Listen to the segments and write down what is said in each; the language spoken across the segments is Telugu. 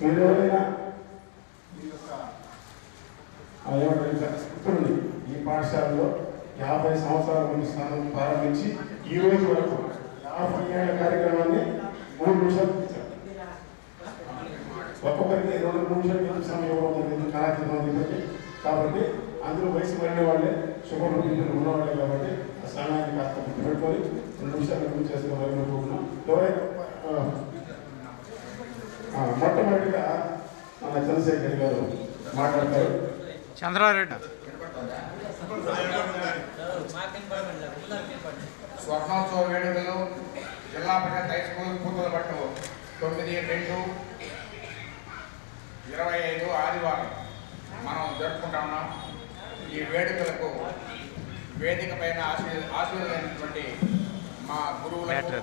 మీరు ఎవరైనా ఈ యొక్క ఇప్పుడు ఈ పాఠశాలలో 50 సంవత్సరాల ముందు స్థానం ప్రారంభించి ఈ రోజు వరకు 50 ఏళ్ల కార్యక్రమాన్ని 3 నిమిషాలు ఇచ్చారు. ఒక్కొక్కరికి 2-3 నిమిషాలు సమయం ఇవ్వడం కళాతీతం కాబట్టి అందులో వయసు పడిన వాళ్ళే శుభ్రపీఠులు ఉన్నవాళ్ళే కాబట్టి ఆ సమయాన్ని కాస్త పెట్టుకొని 2 నిమిషాలు ముందు చేసుకోవాలని అనుకుంటున్నాం. ఎవరైనా మొట్టమొదటిగా మన చంద్రశేఖర్ గారు మాట్లాడతారు. చంద్రారెడ్డి స్వర్ణోత్సవ వేడుకలు జిల్లా పరిషత్ హై స్కూల్ పూతల పట్టు 9/2/25 ఆదివారం మనం జరుపుకుంటా ఉన్నాం. ఈ వేడుకలకు వేదిక పైన ఆశీనులైనటువంటి మా గురువులకు,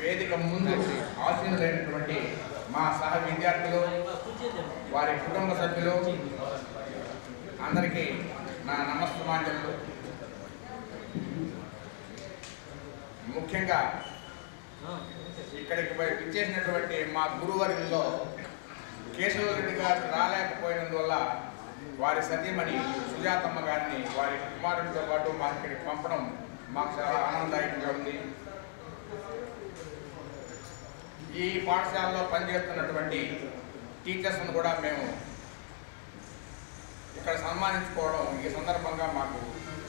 వేదిక ముందు ఆశీనులైనటువంటి మా సహ విద్యార్థులు, వారి కుటుంబ సభ్యులు అందరికీ నా నమస్కారాలు. ముఖ్యంగా ఇక్కడికి ఇచ్చేసినటువంటి మా గురువర్యుల్లో కేశవరెడ్డి గారు రాలేకపోయినందువల్ల వారి సతీమణి సుజాతమ్మ గారిని వారి కుమారుడితో పాటు మాకు ఇక్కడికి పంపడం మాకు చాలా ఆనందదాయకంగా ఉంది. ఈ పాఠశాలలో పనిచేస్తున్నటువంటి టీచర్స్ను కూడా మేము ఇక్కడ సన్మానించుకోవడం ఈ సందర్భంగా మాకు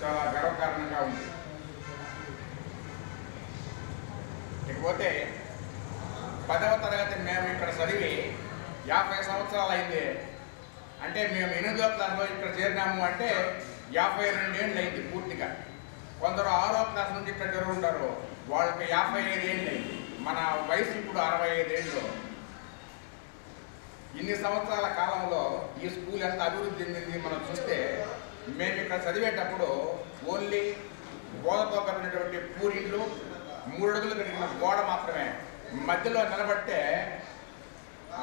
చాలా గర్వకారణంగా ఉంది. ఇకపోతే 10వ తరగతి మేము ఇక్కడ చదివి 50 సంవత్సరాలు అయింది. అంటే మేము 8వ క్లాస్లో ఇక్కడ చేరినాము అంటే 52 ఏళ్ళు అయింది పూర్తిగా. కొందరు 6వ క్లాస్ నుంచి ఇక్కడ జరుగుతుంటారు, వాళ్ళకి 55 ఏళ్ళు అయింది. మన వయసు ఇప్పుడు 65 ఏళ్ళు. ఇన్ని సంవత్సరాల కాలంలో ఈ స్కూల్ ఎంత అభివృద్ధి చెందింది మనం చూస్తే, మేము ఇక్కడ చదివేటప్పుడు ఓన్లీ గోడతో కట్టినటువంటి పూరిళ్ళు, 3 అడుగులు కట్టిన గోడ మాత్రమే. మధ్యలో నిలబడితే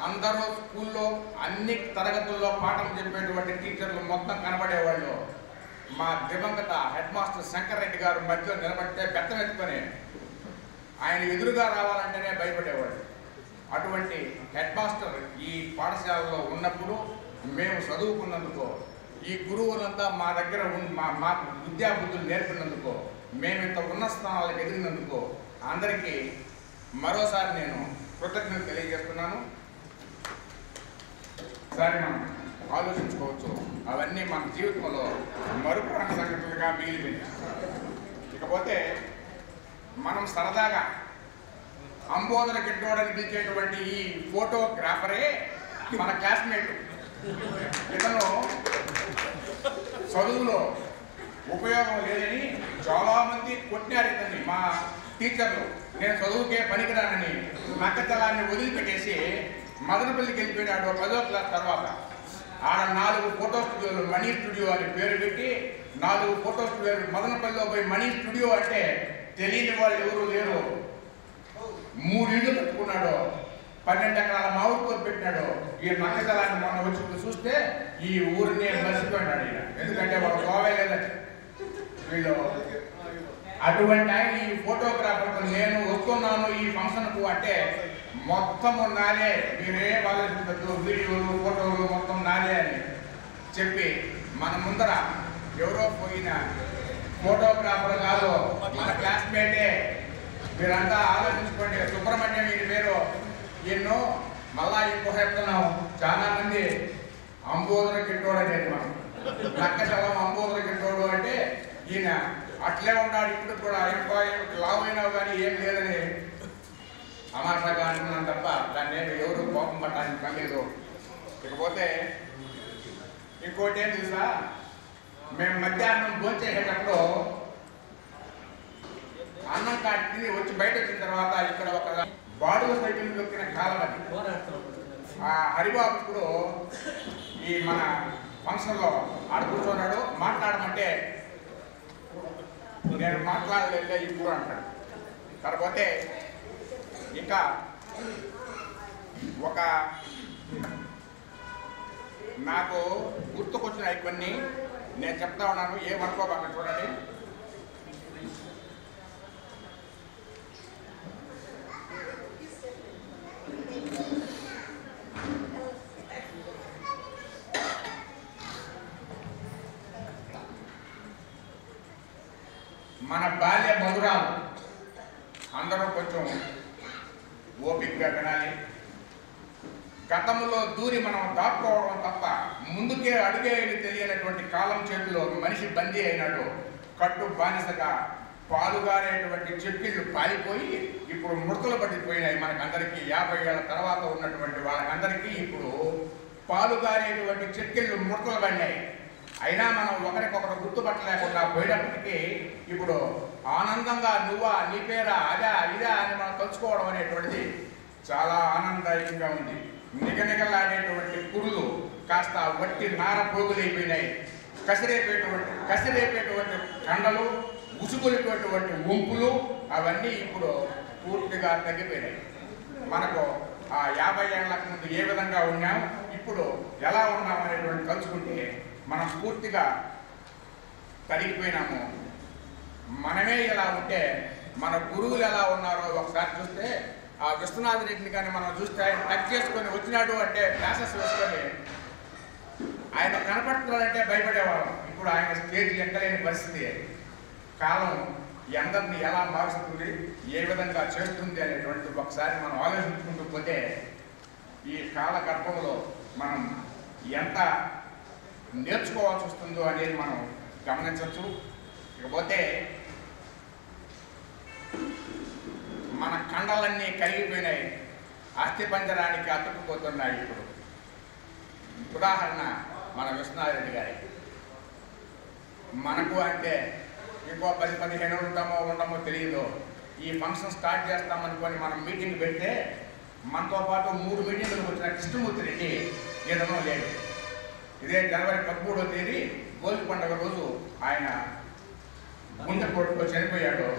అందరూ స్కూల్లో అన్ని తరగతుల్లో పాఠం చెప్పేటువంటి టీచర్లు మొత్తం కనబడేవాళ్ళు. మా దివంగత హెడ్ మాస్టర్ శంకర్ రెడ్డి గారు మధ్యలో నిలబడితే బెత్తం ఎత్తుకొని ఆయన ఎదురుగా రావాలంటేనే భయపడేవాడు. అటువంటి హెడ్ మాస్టర్ ఈ పాఠశాలలో ఉన్నప్పుడు మేము చదువుకున్నందుకు, ఈ గురువులంతా మా దగ్గర మాకు విద్యాబుద్ధులు నేర్పినందుకు, మేము ఇంత ఉన్నత స్థానాలకు ఎదిగినందుకు అందరికీ మరోసారి నేను కృతజ్ఞతలు తెలియజేస్తున్నాను. ఒకసారి మనం ఆలోచించుకోవచ్చు, అవన్నీ మన జీవితంలో మరుపురాని సంఘటనలుగా మిగిలిపోయింది. ఇకపోతే మనం సరదాగా అంబోదర గిడ్డోడని పిలిచేటువంటి ఈ ఫోటోగ్రాఫరే మన క్లాస్మేట్. ఇతను చదువులో ఉపయోగం లేదని చాలామంది కొట్టినారు ఇతన్ని, మా టీచర్లు. నేను చదువుకే పనికిరానని నక్కతలాన్ని వదిలిపెట్టేసి మదనపల్లికి వెళ్ళిపోయినాడు 10వ క్లాస్ తర్వాత. ఆడ 4 ఫోటో స్టూడియోలు, మనీ స్టూడియో అని పేరు పెట్టి 4 ఫోటో స్టూడియోలు. మదనపల్లిలో పోయి మనీ స్టూడియో అంటే తెలియని వాళ్ళు ఎవరు లేరు. 3 ఇళ్ళు పెట్టుకున్నాడు, 12 ఎకరాల మామిడితో పెట్టినాడు. ఈ నక్కతలాన్ని మొన్న వచ్చి చూస్తే ఈ ఊరిని మర్చిపోయినాడు ఈయన, ఎందుకంటే వాళ్ళు గోవే లేదండి వీళ్ళు. అటువంటి ఆయన ఈ ఫోటోగ్రాఫర్కు నేను వస్తున్నాను ఈ ఫంక్షన్కు అంటే మొత్తము నాదే, మీరే ఆలోచించద్దు, వీడియోలు ఫోటోలు మొత్తం నాదే అని చెప్పి మన ముందర ఎవరో పోయిన ఫోటోగ్రాఫర్ కాదు, మన క్లాస్మేటే. మీరంతా ఆలోచించుకోండి. సుబ్రహ్మణ్యం ఈయన పేరు. ఎన్నో మళ్ళా ఇంకొక చెప్తున్నాం, చాలా మంది అంబోదర గిడ్డోడు అనేది మనం నక్కచలం అంబోదర గిడ్డోడు అంటే ఈయన అట్లే ఉన్నాడు. ఇప్పుడు కూడా లావు అయినావు కానీ ఏం లేదని తమాషాగా అంటున్నాను తప్ప దాన్ని ఎవరు కోపం పట్టడానికి పనిలేదు. ఇకపోతే ఇంకోటి ఏం తెలుసా, మేము మధ్యాహ్నం భోంచేసేటప్పుడు అన్నం తిని వచ్చి బయట వచ్చిన తర్వాత ఇక్కడ ఒక బాడుగ సైకిల్ దొక్కిన కాలం అది. ఆ హరిబాబు ఇప్పుడు ఈ మన ఫంక్షన్లో ఆడ కూర్చున్నాడు. మాట్లాడమంటే నేను మాట్లాడలే ఇప్పుడు అంటాడు. కాకపోతే ఇంకా ఒక నాకు గుర్తుకొచ్చినాయి కొన్ని, నేను చెప్తా ఉన్నాను, ఏమనుకోబాక చూడండి. ఓపికగా వినాలి. గతంలో దూరి మనం దాక్కోవడం తప్ప ముందుకే అడుగేయని తెలియనటువంటి కాలం చేతిలో మనిషి బందీ అయినాడు. కట్టు బానిసగా పాలుగారేటువంటి చెక్కిళ్ళు పాలిపోయి ఇప్పుడు మృతులు పట్టిపోయినాయి. మనకందరికీ 50 ఏళ్ల తర్వాత ఉన్నటువంటి వాళ్ళకందరికీ ఇప్పుడు పాలుగారేటువంటి చెక్కిళ్ళు మృతులు పడినాయి. అయినా మనం ఒకరికొకరు గుర్తుపట్టలేకుండా పోయినప్పటికీ ఇప్పుడు ఆనందంగా నువ్వా, నీ పేరా, అదా ఇదా అని మనం తలుచుకోవడం అనేటువంటిది చాలా ఆనందదాయకంగా ఉంది. నిగనిగలాడేటువంటి పురులు కాస్త వట్టి నార పోగులైపోయినాయి. కసిరేపేటువంటి కండలు, ఉసుగులేటువంటి వంపులు అవన్నీ ఇప్పుడు పూర్తిగా తగ్గిపోయినాయి. మనకు ఆ 50 ఏళ్లకు ముందు ఏ విధంగా ఉన్నాం, ఇప్పుడు ఎలా ఉన్నాం అనేటువంటి తలుచుకుంటే మనం పూర్తిగా తరిగిపోయినాము. మనమే ఇలా ఉంటే మన గురువులు ఎలా ఉన్నారో ఒకసారి చూస్తే, ఆ విశ్వనాథ్ రెడ్డిని కానీ మనం చూస్తే ఆయన టచ్ చేసుకొని వచ్చినాడు అంటే క్లాసెస్ వేసుకొని ఆయన కనపడుతున్నాడంటే భయపడేవాళ్ళం. ఇప్పుడు ఆయన స్టేజ్ ఎక్కలేని పరిస్థితి. కాలం అందరినీ ఎలా మారుస్తుంది, ఏ విధంగా చేస్తుంది అనేటువంటిది ఒకసారి మనం ఆలోచించుకుంటూ పోతే ఈ కాల గర్భంలో మనం ఎంత నేర్చుకోవాల్సి వస్తుందో అనేది మనం గమనించవచ్చు. ఇకపోతే మన కండలన్నీ కరిగిపోయినాయి, అస్థిపంజరానికి అతుక్కుపోతున్నాయి. ఇప్పుడు ఉదాహరణ మన విశ్వనాథ్ రెడ్డి గారి. మనకు అంటే ఇంకో 10-15 ఉండమో తెలియదు. ఈ ఫంక్షన్ స్టార్ట్ చేస్తామనుకొని మనం మీటింగ్ పెడితే మనతో పాటు 3 మీటింగులకు వచ్చిన కృష్ణమూర్తి రెడ్డి ఏదనో లేడు. ఇదే జనవరి 13వ తేదీ గోల్డ్ పండుగ రోజు ఆయన గుండెపోటుతో చనిపోయాడు.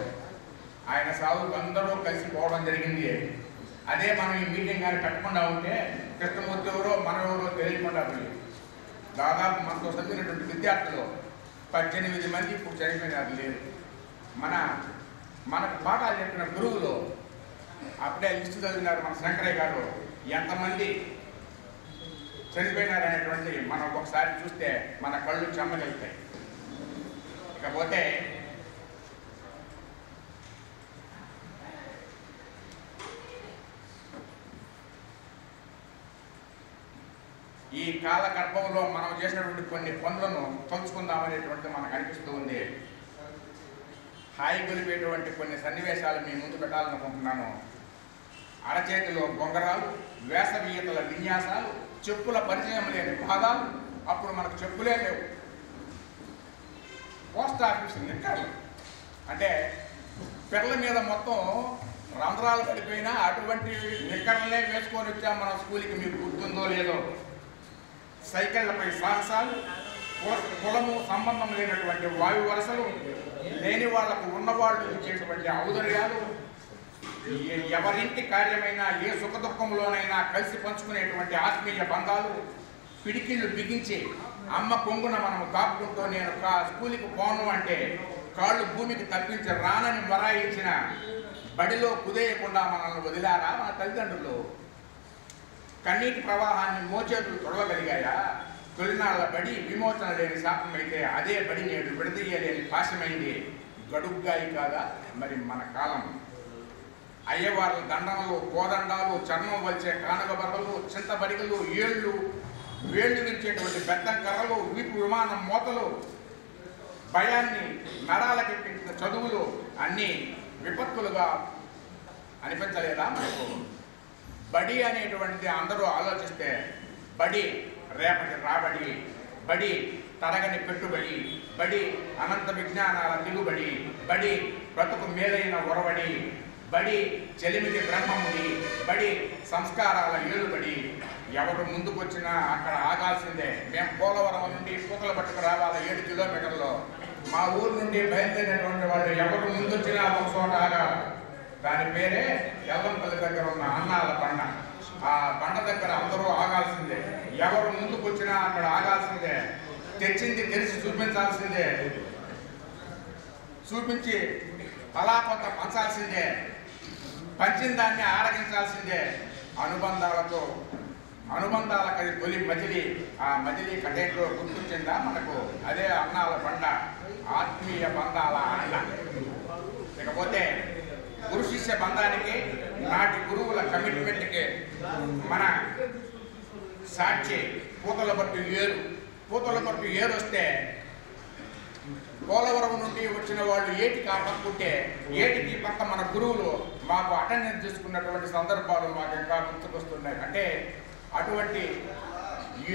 ఆయన సాగుకు అందరూ కలిసి పోవడం జరిగింది. అదే మనం ఈ మీటింగ్ కానీ కట్టకుండా ఉంటే కృష్ణమూర్తి ఎవరో మనం ఎవరో తెలియకుండా పోయింది. దాదాపు మనతో చదివినటువంటి విద్యార్థులు 18 మంది ఇప్పుడు చనిపోయినారు లేరు. మనకు పాఠాలు చెప్పిన గురువులు అప్పుడే లిస్టు చదివినారు మన శంకరయ్య గారు. ఎంతమంది చనిపోయినారు అనేటువంటి మనం ఒకసారి చూస్తే మన కళ్ళు చెమ్మగలుగుతాయి. ఇకపోతే ఈ కాల గర్భంలో మనం చేసినటువంటి కొన్ని పనులను తలుచుకుందామనేటువంటిది మనకు అనిపిస్తూ ఉంది. హాయి గొలిపేటువంటి కొన్ని సన్నివేశాలు మీ ముందు పెట్టాలనుకుంటున్నాను. అరచేతిలో బొంగరాలు, వేసవీయతల విన్యాసాలు, చెప్పుల పరిచయం లేని భాగాలు. అప్పుడు మనకు చెప్పులే లేవు. పోస్ట్ ఆఫీస్ నిక్కర్లు అంటే పిల్లల మీద మొత్తం రంధ్రాలు పడిపోయినా అటువంటి నిక్కర్లనే వేసుకొని వచ్చాం మనం స్కూల్కి. మీకు గుర్తుందో లేదో. సైకిళ్లపై సాహసాలు, కులము సంబంధం లేనటువంటి వాయు వరసలు, లేని వాళ్లకు ఉన్నవాళ్ళు ఇచ్చేటువంటి ఔదర్యాలు, ఎవరింటి కార్యమైనా ఏ సుఖదుఖంలోనైనా కలిసి పంచుకునేటువంటి ఆత్మీయ బంధాలు, పిడికిళ్ళు బిగించి అమ్మ కొంగున మనము కాపుకుంటూ నేను స్కూల్కి పోను అంటే కాళ్ళు భూమికి తప్పించి రానని మరాయించిన బడిలో కుదేయకుండా మనల్ని వదిలారా మన తల్లిదండ్రులు? కన్నీటి ప్రవాహాన్ని మోచేతులు తొడవగలిగాయా? తొలినాళ్ల బడి విమోచన లేని శాపమైతే అదే బడి నేడు విడదీయలేని పాశమైంది. గడుగ్గాయి కాదా మరి మన కాలం? అయ్యవార్ల దండనలు, కోదండాలు, చర్మం వలిచే కానగబర్రలు, చింతబడిగలు, వేళ్లు విరిచేటువంటి బెత్తం కర్రలు, వీపు విమానం మోతలు, భయాన్ని నరాలకెక్కించిన చదువులు అన్నీ విపత్తులుగా అనిపించలేదా మనకు? బడి అనేటువంటిది అందరూ ఆలోచిస్తే బడి రేపటి రాబడి, బడి తరగని పెట్టుబడి, బడి అనంత విజ్ఞానాల దిగుబడి, బడి బ్రతుకు మేలైన ఒరవడి, బడి చెలిమికి బ్రహ్మముడి, బడి సంస్కారాల ఏలుబడి. ఎవరు ముందుకొచ్చినా అక్కడ ఆగాల్సిందే. మేము పోలవరం నుండి పూతలు పట్టుకు రావాలి 7 కిలోమీటర్లు. మా ఊరు నుండి బయలుదేరినటువంటి వాళ్ళు ఎవరు ముందొచ్చినా ఒక చోట ఆగాలి. దాని పేరే ఎల్లంపల్లి దగ్గర ఉన్న అన్నాల బండ. ఆ బండ దగ్గర అందరూ ఆగాల్సిందే. ఎవరు ముందుకొచ్చినా అక్కడ ఆగాల్సిందే. తెచ్చింది తెరిచి చూపించాల్సిందే. చూపించి తలా కొంత పంచాల్సిందే. పంచిన దాన్ని ఆరగించాల్సిందే. అనుబంధాలకు అది తొలి మజిలీ. ఆ మజిలీ కథలో గుర్తొచ్చిందా మనకు? అదే అన్నాల బండ, ఆత్మీయ బంధాల అండ. ఇకపోతే గురు శిష్య బంధానికి నాటి గురువుల కమిట్మెంట్కి మన సాక్షి పూతలపట్టు ఏరు వస్తే పోలవరం నుండి వచ్చిన వాళ్ళు ఏటికి ఆ పక్క ఉంటే ఏటికి పక్క మన గురువులు మాకు అటెండెన్స్ తీసుకున్నటువంటి సందర్భాలు మాకు ఇంకా గుర్తుకొస్తున్నాయి. అంటే అటువంటి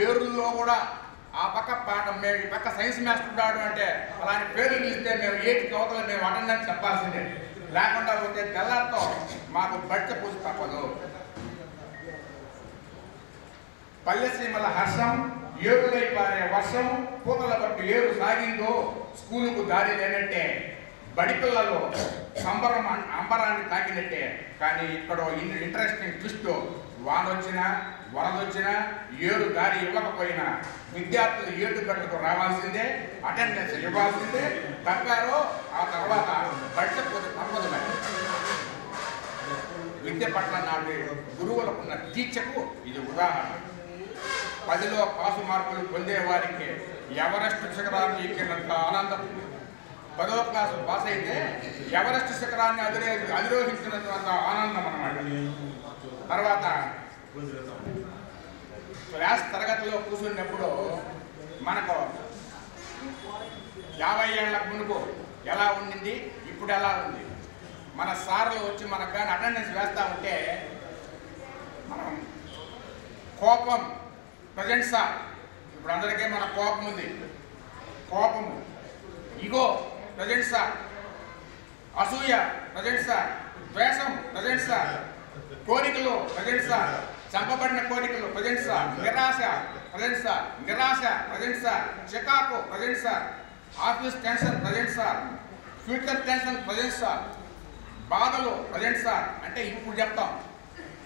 ఏరుల్లో కూడా ఆ పక్క పాఠం మేము ఈ పక్క సైన్స్ మాస్టర్ ఉన్నాడు అంటే అలాంటి పేర్లు ఇస్తే మేము ఏటికి అవతల మేము అటెండెన్స్ చెప్పాల్సిందే. లేకుండా పోతే తెల్లారితో మాకు బట్ట పూజ తప్పదు. పల్లెసీమల హర్షం ఏరులై పారే వర్షం పూతలపట్టు ఏరు సాగిందో స్కూలుకు దారి లేనట్టే బడి పిల్లలు సంబరం అంబరాన్ని తాకినట్టే. కానీ ఇక్కడ ఇంట్రెస్టింగ్ ట్విస్ట్, వానొచ్చినా వరదొచ్చినా ఏరు దారి ఇవ్వకపోయినా విద్యార్థులు ఏటు గట్టుకు రావాల్సిందే, అటెండెన్స్ ఇవ్వాల్సిందే. తప్పారో ఆ తర్వాత బడిపోతే తప్పదు. మరి విద్య పట్ల నాటి గురువులకున్న దీక్షకు ఇది ఉదాహరణ. 10లో పాసు మార్కులు పొందే వారికి ఎవరెస్ట్ శిఖరాన్ని ఎక్కినంత ఆనందం, 10వ క్లాసు పాస్ అయితే ఎవరెస్ట్ శిఖరాన్ని అధిరోహించినంత ఆనందం అన్నమాట. తర్వాత క్లాస్ తరగతిలో కూర్చున్నప్పుడు మనకు 50 ఏళ్లకు మునుపు ఎలా ఉండింది, ఇప్పుడు ఎలా ఉంది. మన సార్లు వచ్చి మనకు కానీ అటెండెన్స్ వేస్తూ ఉంటే మనం కోపం ప్రజెంట్ సార్, ఇప్పుడు అందరికీ మన కోపం ఉంది, కోపము ఇగో ప్రజెంట్ సార్, అసూయ ప్రజెంట్ సార్, ద్వేషం ప్రజెంట్ సార్, కోరికలు ప్రజెంట్ సార్, చంపబడిన కోరికలు ప్రజెంట్ సార్, నిరాశ ప్రజెంట్ సార్, నిరాశ ప్రజెంట్ సార్, చికాకు present sir, office tension present sir, future tension present sir, బాధలు ప్రజెంట్ సార్ అంటే ఇప్పుడు చెప్తాం.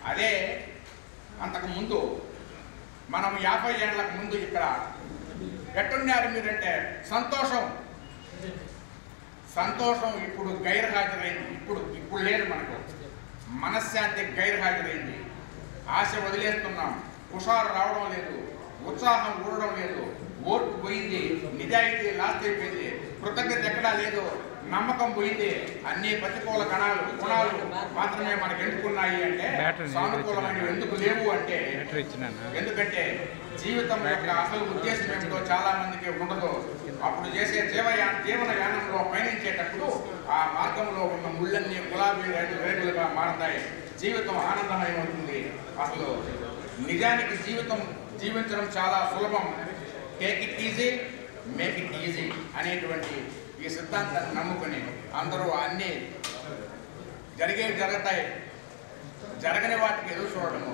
అదే అంతకు ముందు మనం 50 ఏళ్లకు ముందు ఇక్కడ ఎట్టున్నారు మీరంటే సంతోషం ఇప్పుడు గైర్హాజరైంది. ఇప్పుడు లేదు. మనకు మనశ్శాంతి గైర్హాజరైంది. ఆశ వదిలేస్తున్నాం, హుషారు రావడం లేదు, ఉత్సాహం ఊడడం లేదు, ఓర్పు పోయింది, నిజాయితీ లాస్ట్ అయిపోయింది, కృతజ్ఞత ఎక్కడా లేదు, నమ్మకం పోయింది. అన్ని ప్రతికూల గుణాలు మాత్రమే మనకు ఎందుకున్నాయి అంటే సానుకూలమైనవి ఎందుకు లేవు అంటే ఎందుకంటే జీవితం యొక్క అసలు ఉద్దేశం ఏమిటో చాలా మందికి ఉండదు. అప్పుడు చేసే జీవన యానంలో పయనించేటప్పుడు ఆ మార్గంలో ఉన్న ముళ్ళన్నీ గులాబీ రేగులుగా మారతాయి. జీవితం ఆనందమయమవుతుంది. అసలు నిజానికి జీవించడం చాలా సులభం. Take it easy, make it easy అనేటువంటి ఈ సిద్ధాంతాన్ని నమ్ముకుని అందరూ అన్నీ జరుగుతాయి, జరగని వాటికి ఎదురు చూడడము.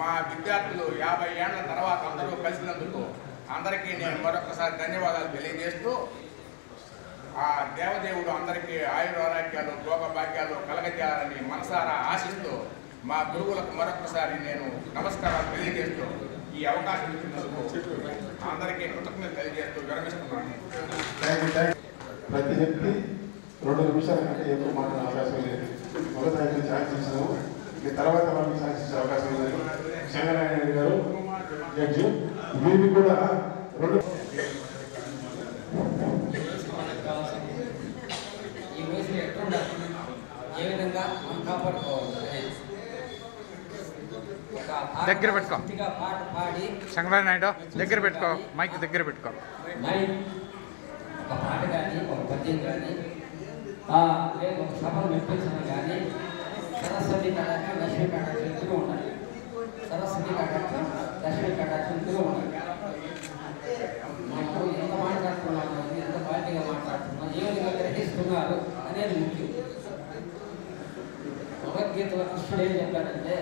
మా విద్యార్థులు 50 ఏళ్ల తర్వాత అందరూ కలిసినందుకు అందరికీ నేను మరొకసారి ధన్యవాదాలు తెలియజేస్తూ ఆ దేవదేవుడు అందరికీ ఆయురారోగ్యాలు భోగభాగ్యాలు కలగజేయాలని మనసారా ఆశిస్తూ మా గురువులకు మరొకసారి నేను నమస్కారాలు తెలియజేస్తూ ఈ అవకాశం ఇచ్చినందుకు అందరికీ కృతజ్ఞతలు తెలియజేస్తూ విరమిస్తున్నాను. ప్రతి వ్యక్తి 2 నిమిషాల కంటే ఎక్కువ మాట్లాడే అవకాశం లేదు. మొదట అయితే ఛాన్స్ ఇచ్చినాము, ఇక తర్వాత వాళ్ళకి ఛాన్స్ ఇచ్చే అవకాశం లేదు. శంకరనారాయణ గారు జడ్జి వీరికి కూడా 2 ఈ వయసులో ఎట్లా ఏ విధంగా మనం కాపాడుకోవాలి. దగ్గర పెట్టుకో, పాట పాడి శంకరనాయుడు దగ్గర పెట్టుకో, మైక్ దగ్గర పెట్టుకో. ఒక పాట కానీ ఒక పద్యం కానీ లేదు ఒక సభను మెప్పించడం కానీ సరస్వతి కటాక్షం లక్ష్మీ కటాక్షం ఇద్దరు ఉండాలి. సరస్వతి కటాక్షం లక్ష్మీ కటాక్షం ఇద్దరు ఉండాలి. మనం ఎంత మాట్లాడుతున్నాము, ఎంత క్వాలిటీగా మాట్లాడుతున్నాం, ఏ విధంగా గ్రహిస్తున్నారు అనేది ముఖ్యం. భగవద్గీతలో కృష్ణుడు ఏం చెప్పాడంటే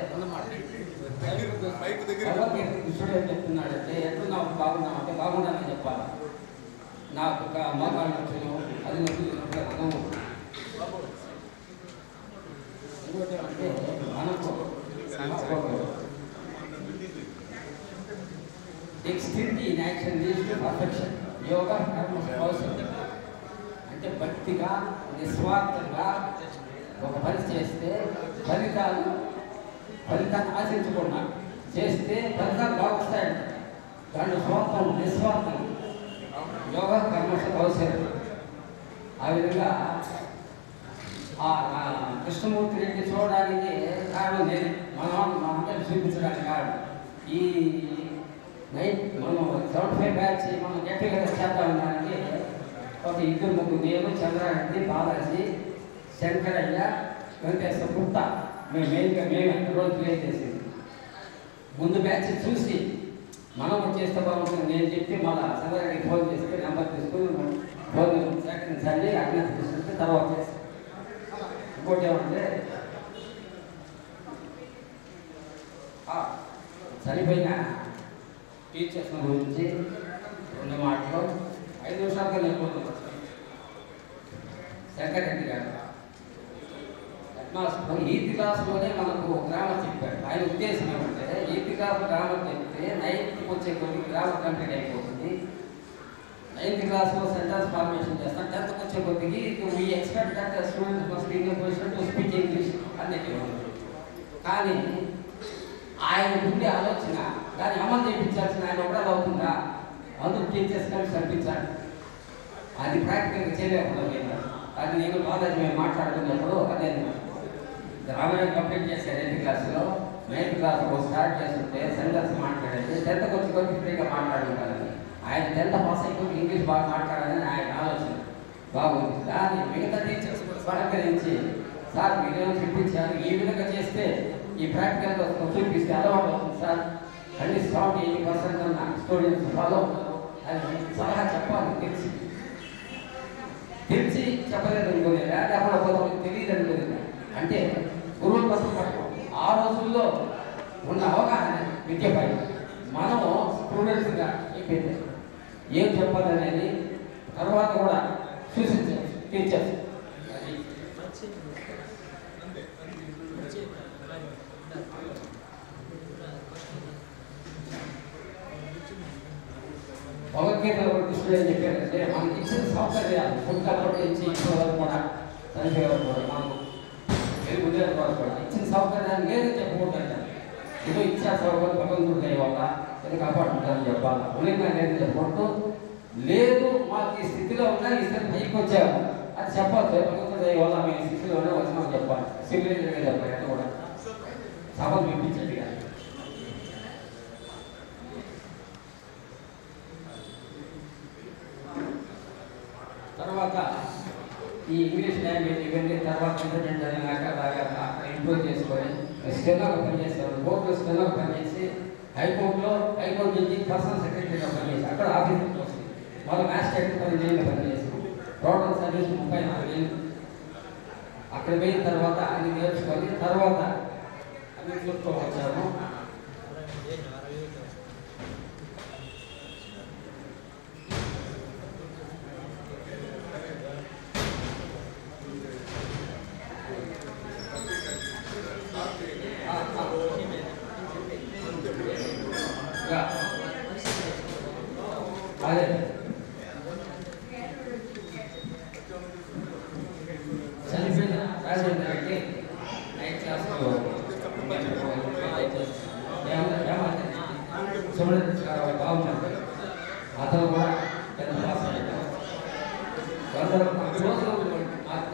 భగవద్గీత కృష్ణుడు ఏం చెప్తున్నాడంటే ఎట్లున్నావు బాగున్నావు అంటే బాగున్నానని చెప్పాలి. నాకు ఒక మోకాలు నచ్చును, అది నచ్చుతున్నట్టుగా అనుభవం. ఇంకోటి అంటే మనకు dexterity in action leads to perfection. యోగా కర్మ అవసరం అంటే భక్తిగా నిస్వార్థంగా ఒక పని చేస్తే ఫలితాన్ని ఆశించకుండా చేస్తే ఫలితాలు బాగా వస్తాయంట. దాంట్లో స్వార్థం నిస్వార్థం యోగా కర్మ అవసరం. ఆ విధంగా కృష్ణమూర్తి రెడ్డి చూడడానికి కారణం నేను మనందరూ చూపించడానికి కారణం ఈ మనం 75 బ్యాచ్ మనం గట్టి గట్టిగా చేద్దాం దానికి ఒక 2-3 నేను చంద్రారెడ్డి బాలాజీ శంకరయ్య వెంకటేశ్వర గుప్తా మేమే రోజు ప్లే చేసేది ముందు బ్యాచ్ చూసి మనం చేస్తే బాగుంటుంది నేను చెప్పి మళ్ళీ చంద్రారెడ్డికి ఫోన్ చేస్తే నెంబర్ తీసుకుని ఫోన్ సేకరించాలి అజ్ఞాత తీసుకుంటే తర్వాత చేస్తాను. ఇంకోటి ఏమంటే చనిపోయిన టీచర్స్ గురించి 2 మాటలు 5 నిమిషాలుగా నేర్చుకుంటున్నాను. శంకరెడ్డి గారు హెడ్మాస్టర్ ఈతి క్లాస్లోనే మనకు గ్రామర్ చెప్పాడు. ఆయన ఉద్దేశం ఏమంటే ఈతి క్లాస్ గ్రామర్ చెప్తే 9th వచ్చే కొద్ది గ్రామర్ కంప్లీట్ అయిపోతుంది. 9th క్లాస్లో సెంటెన్స్ ఫార్మేషన్ చేస్తాం. 10th వచ్చే కొద్దికి we expect that students must be in a position to speak English అన్నట్టు. కానీ ఆయన ఉండే ఆలోచన దాన్ని అమలు చేయించాల్సిన ఆయన ఒకటే అవుతుందా అందరూ టీచర్స్ కలిసి చనిపించాలి. అది ప్రాక్టికల్గా చేయలేకపోయింది. అది నేను బాలాజీ మేము మాట్లాడుతున్నప్పుడు అదే రామాయణం కంప్లీట్ చేశారు 8th క్లాస్లో. 9th క్లాస్లో స్టార్ట్ చేస్తుంటే సెంటెన్స్ మాట్లాడేది 10th వచ్చి ఫ్రీగా మాట్లాడుకుంటారని. ఆయన 10th పాస్ అయిపోయి ఇంగ్లీష్ బాగా మాట్లాడాలని ఆయన ఆలోచన బాగుంది. దాన్ని మిగతా టీచర్స్ సహకరించి సార్ మీరేమో చూపించారు ఈ విధంగా చేస్తే ఈ ప్రాక్టికల్గా చూపిస్తే అలవాటు అవుతుంది సార్ అన్ని 70-80% ఉన్న స్టూడెంట్స్ ఫాలో అవుతారు అని సలహా చెప్పాలి. తెలిసి చెప్పలేదు అనుకోలేదు లేకపోతే తెలియదు అనుకోలేదు. అంటే గురువుల కోసం పట్టడం ఆ రోజుల్లో ఉన్న అవగాహన విద్యపై మనము స్టూడెంట్స్గా అయిపోయింది ఏం చెప్పాలనేది తర్వాత కూడా సూచించారు టీచర్స్. భగవద్గీతలో కృష్ణుడు ఏం చెప్పారంటే మనకి ఇచ్చిన సౌకర్యాలు పుట్టప్పటి నుంచి ఇప్పటి వరకు కూడా చనిపోయేవారు కూడా మనకు వెలుగుదేరు వరకు కూడా ఇచ్చిన సౌకర్యాలు లేదు చెప్పకూడదు. ఏదో ఇచ్చా సౌకర్యం భగవంతుడు దయ వల్ల ఇది కాపాడుతుందని చెప్పాలి. ఉలిగా లేదు చెప్పకూడదు. లేదు మాకు ఈ స్థితిలో ఉన్నా ఈ స్థితి పైకి వచ్చాము అది చెప్పాలి. భగవంతుడు దయ వల్ల మేము ఈ స్థితిలోనే వచ్చినామని చెప్పాలి. సివిలైజ్గా చెప్పాలి. అది కూడా సభలు వినిపించండి. తర్వాత ఈ ఇంగ్లీష్ లాంగ్వేజ్ ఇవన్నీ తర్వాత ఇంటర్నెట్ అయినాక బాగా ఇంప్రూవ్ చేసుకొని స్టెనోగా పనిచేసేవారు. కోర్టులో స్టెనోగా పనిచేసి హైకోర్టు నుంచి పర్సనల్ సెక్రటరీగా పనిచేసి అక్కడ ఆఫీసర్కి వస్తుంది. వాళ్ళు మ్యాథ్స్ టెక్నిక్ 10 ఏళ్ళు పనిచేసి టోటల్ సర్వీస్ 34 ఏళ్ళు. అక్కడ పోయిన తర్వాత అన్ని నేర్చుకొని తర్వాత అన్ని చూసుకోవచ్చాము. అదే చనిపోయిన రాజేంద్ర రెడ్డి 9th క్లాస్లో చూడండి బాగున్నాడు. అతను కూడా 10th పాస్ అయ్యాడు. రోజులు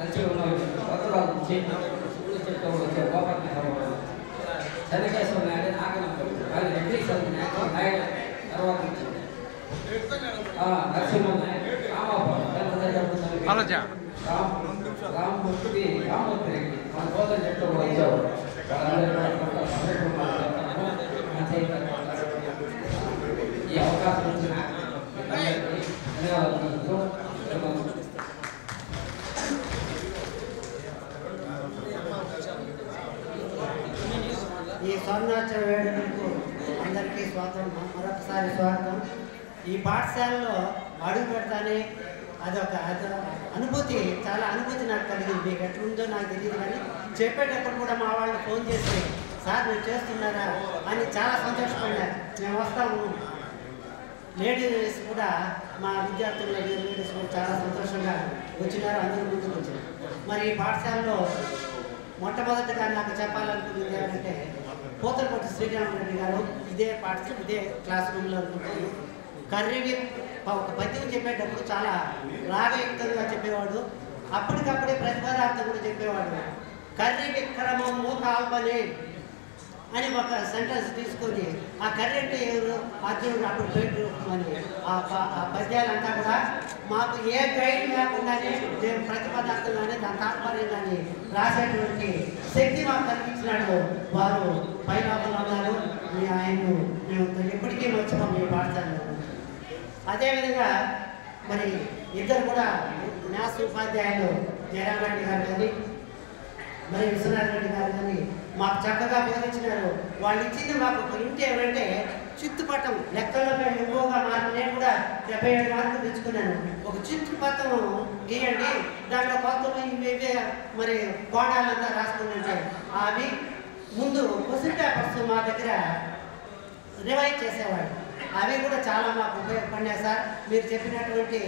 కలిసి ఉన్నాయి. వదరాలు చెట్టు వచ్చే గోపాల చనికేశ్వర నాయుడు నాగనప్పుడు అది రెడ్డి నాయుడు తర్వాత నరసింహ నాయుడు రామమూర్తి రెడ్డి మన సోదరు చెట్టు కూడా వచ్చారు. ఈ అవకాశం ఇచ్చిన ధన్యవాదాలు. ఈ స్వర్ణోత్సవ వేడుకలకు అందరికీ మరొకసారి స్వాగతం. ఈ పాఠశాలలో అడుగు పెడతానే అదొక అనుభూతి, చాలా అనుభూతి నాకు కలిగింది. మీకు ఎట్లుందో నాకు తెలియదు కానీ చెప్పేటప్పుడు కూడా మా వాళ్ళు ఫోన్ చేసి సార్ మీరు చేస్తున్నారా అని చాలా సంతోషపడ్డారు. మేము వస్తాము. లేడీస్ కూడా మా విద్యార్థులు లేడీస్ కూడా చాలా సంతోషంగా వచ్చినారు. అందరూ ముందుకు వచ్చినారు. మరి ఈ పాఠశాలలో మొట్టమొదటిగా నాకు చెప్పాలనుకున్నది ఏంటంటే పోతలపట్టు శ్రీరామరెడ్డి గారు ఇదే పాఠశాల ఇదే క్లాస్ రూమ్లో కర్రీవి ఒక పద్యం చెప్పేటప్పుడు చాలా రాగయుక్తంగా చెప్పేవాడు. అప్పటికప్పుడే ప్రతిపదార్థం కూడా చెప్పేవాడు. కర్రీ విక్రమము కాల్పని అని ఒక సెంటెన్స్ తీసుకొని ఆ కర్రీ అంటే ఎవరు అర్జునుడు అప్పుడు పెట్టుకోమని ఆ పద్యాలంతా కూడా మాకు ఏ గైడ్ లేకుండానే మేము ప్రతిపదార్థంగానే దాని తాత్పర్యంగానే రాసేటువంటి శక్తి మాకు కల్పించినాడు. వారు పైలోకంలో ఉన్నారు. ఆయన్ను మేము ఎప్పటికీ మర్చిపోము ఈ పాఠశాలలో. అదేవిధంగా మరి ఇద్దరు కూడా న్యాస ఉపాధ్యాయులు జయరామరెడ్డి గారు కానీ మరి విశ్వనాథ్ రెడ్డి గారు కానీ మాకు చక్కగా బోధించినారు. వాళ్ళు ఇచ్చింది మాకు ఒక ఇంటి ఏమంటే చిత్తుపట్టం లెక్కల్లో మేము ఎక్కువగా నేను కూడా 77 మార్కులు తెచ్చుకున్నాను. ఒక చిత్తుపట్టం గీయండి, దాంట్లో కొత్తలు ఇవే మరి కోణాలంతా రాసుకుని అవి ముందు క్వశ్చన్ పేపర్స్ మా దగ్గర రివైజ్ చేసేవాడు. అవి కూడా చాలా మాకు ఉపయోగపడినాయి సార్. మీరు చెప్పినటువంటి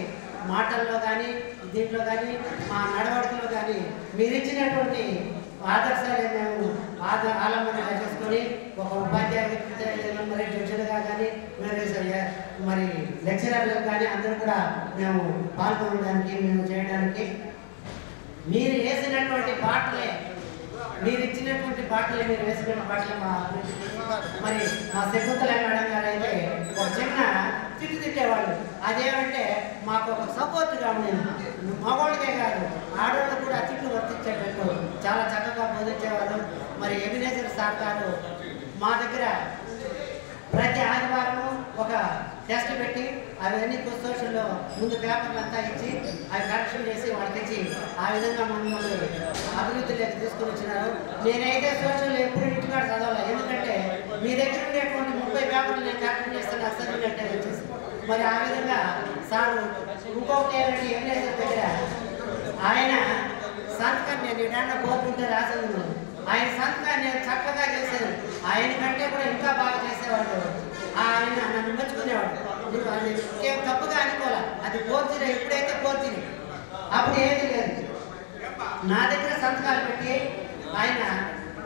మాటల్లో కానీ దీంట్లో కానీ మా నడవడికలో కానీ మీరు ఇచ్చినటువంటి ఆదర్శాలే మేము ఆలంబనగా చేసుకొని ఒక ఉపాధ్యాయులు మరి జడ్జిలుగా కానీ మరి లెక్చరర్లకు కానీ అందరూ కూడా మేము పాల్గొనడానికి మేము చేయడానికి మీరు వేసినటువంటి పాటలే మీరు ఇచ్చినటువంటి పాటలే మీరు వేసినటువంటి పాటలే మరి మా శకుంతల మేడం గారు అయితే ఒక చిన్న తిట్టేవాళ్ళు. అదేమంటే మాకు ఒక సపోర్ట్గా ఉండేది. మగవాళ్ళకే కాదు ఆడవాళ్ళు కూడా తిట్లు వర్తించేటట్టు చాలా చక్కగా బోధించేవాళ్ళు. మరి ఎబినేజర్ సార్ గారు మా దగ్గర ప్రతి ఆదివారం ఒక టెస్ట్ పెట్టి అవన్నీ సోషల్లో ముందు పేపర్లు అంతా ఇచ్చి అవి కరెక్షన్ చేసి వాళ్ళకి ఇచ్చి ఆ విధంగా మమ్మల్ని అభివృద్ధిలోకి తీసుకుని వచ్చినారు. నేనైతే సోషల్ ఎప్పుడు ఇంటికాడ చదవాలి, ఎందుకంటే మీ దగ్గర ఉండేటువంటి 30 పేపర్లు నేను కరెక్షన్ చేస్తే నాకు చదివినట్టే వచ్చేసి మరి ఆ విధంగా సార్ ఇంకొకటి ఏంటంటే ఎమ్మెల్యేసర్ దగ్గర ఆయన సంతకం నేను ఎడన్నా బోర్డు ఉంటే రాసేది ఆయన సంతకాన్ని నేను చక్కగా చేశాను. ఆయన కంటే కూడా ఇంకా బాగా చేసేవాడు. ఆయన నన్ను మెచ్చుకునేవాడు. నువ్వు అది ఇంకేం తప్పుగా అనుకోలే, అది పోర్చినే. ఎప్పుడైతే పోర్చిని అప్పుడు ఏది లేదు. నా దగ్గర సంతకాలు పెట్టి ఆయన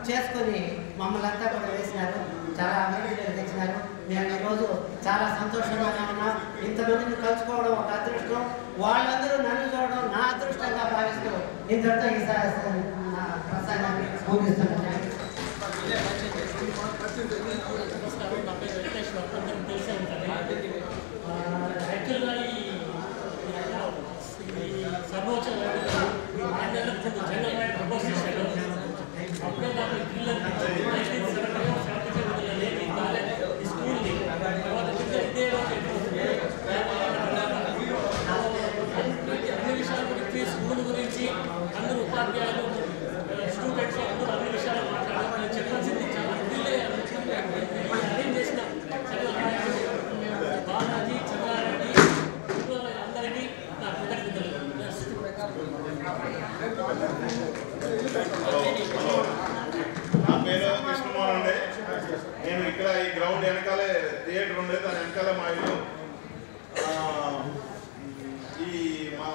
చేసుకొని మమ్మల్ని అంతా కూడా వేసినారు. చాలా అభివృద్ధిలోకి తెచ్చినారు. మేము ఈరోజు చాలా సంతోషంగానే ఉన్నాం. ఇంతమందిని కలుసుకోవడం ఒక అదృష్టం. వాళ్ళందరూ నన్ను చూడడం నా అదృష్టంగా భావిస్తూ ఇంతటితో ఈ నా ప్రసంగాన్ని ముగిస్తున్నాను. యాక్చువల్గా ఈ సర్వోచ్చ జనరల్ ప్రపోజ్ చేశాడు. అప్పుడే నాకు డ్రిల్ అనిపించింది. 1977 ఈ స్కూల్ని తర్వాత ఇదే రోజు అన్ని విషయాల గురించి స్కూల్ గురించి అందరూ ఉపాధ్యాయులు స్టూడెంట్స్ అందరూ అన్ని విషయాలు మాట్లాడారు. నేను చెప్పాల్సింది చాలా డ్రిల్ అరేంజ్ చేసిన బాలాజీ చంద్రారెడ్డి అందరికీ నా కృతజ్ఞతలు. నా పేరు కృష్ణమోహన్ అండి. నేను ఇక్కడ ఈ గ్రౌండ్ వెనకాలే థియేటర్ ఉండేది, దాని వెనకాలే మా ఇల్లు. ఈ మన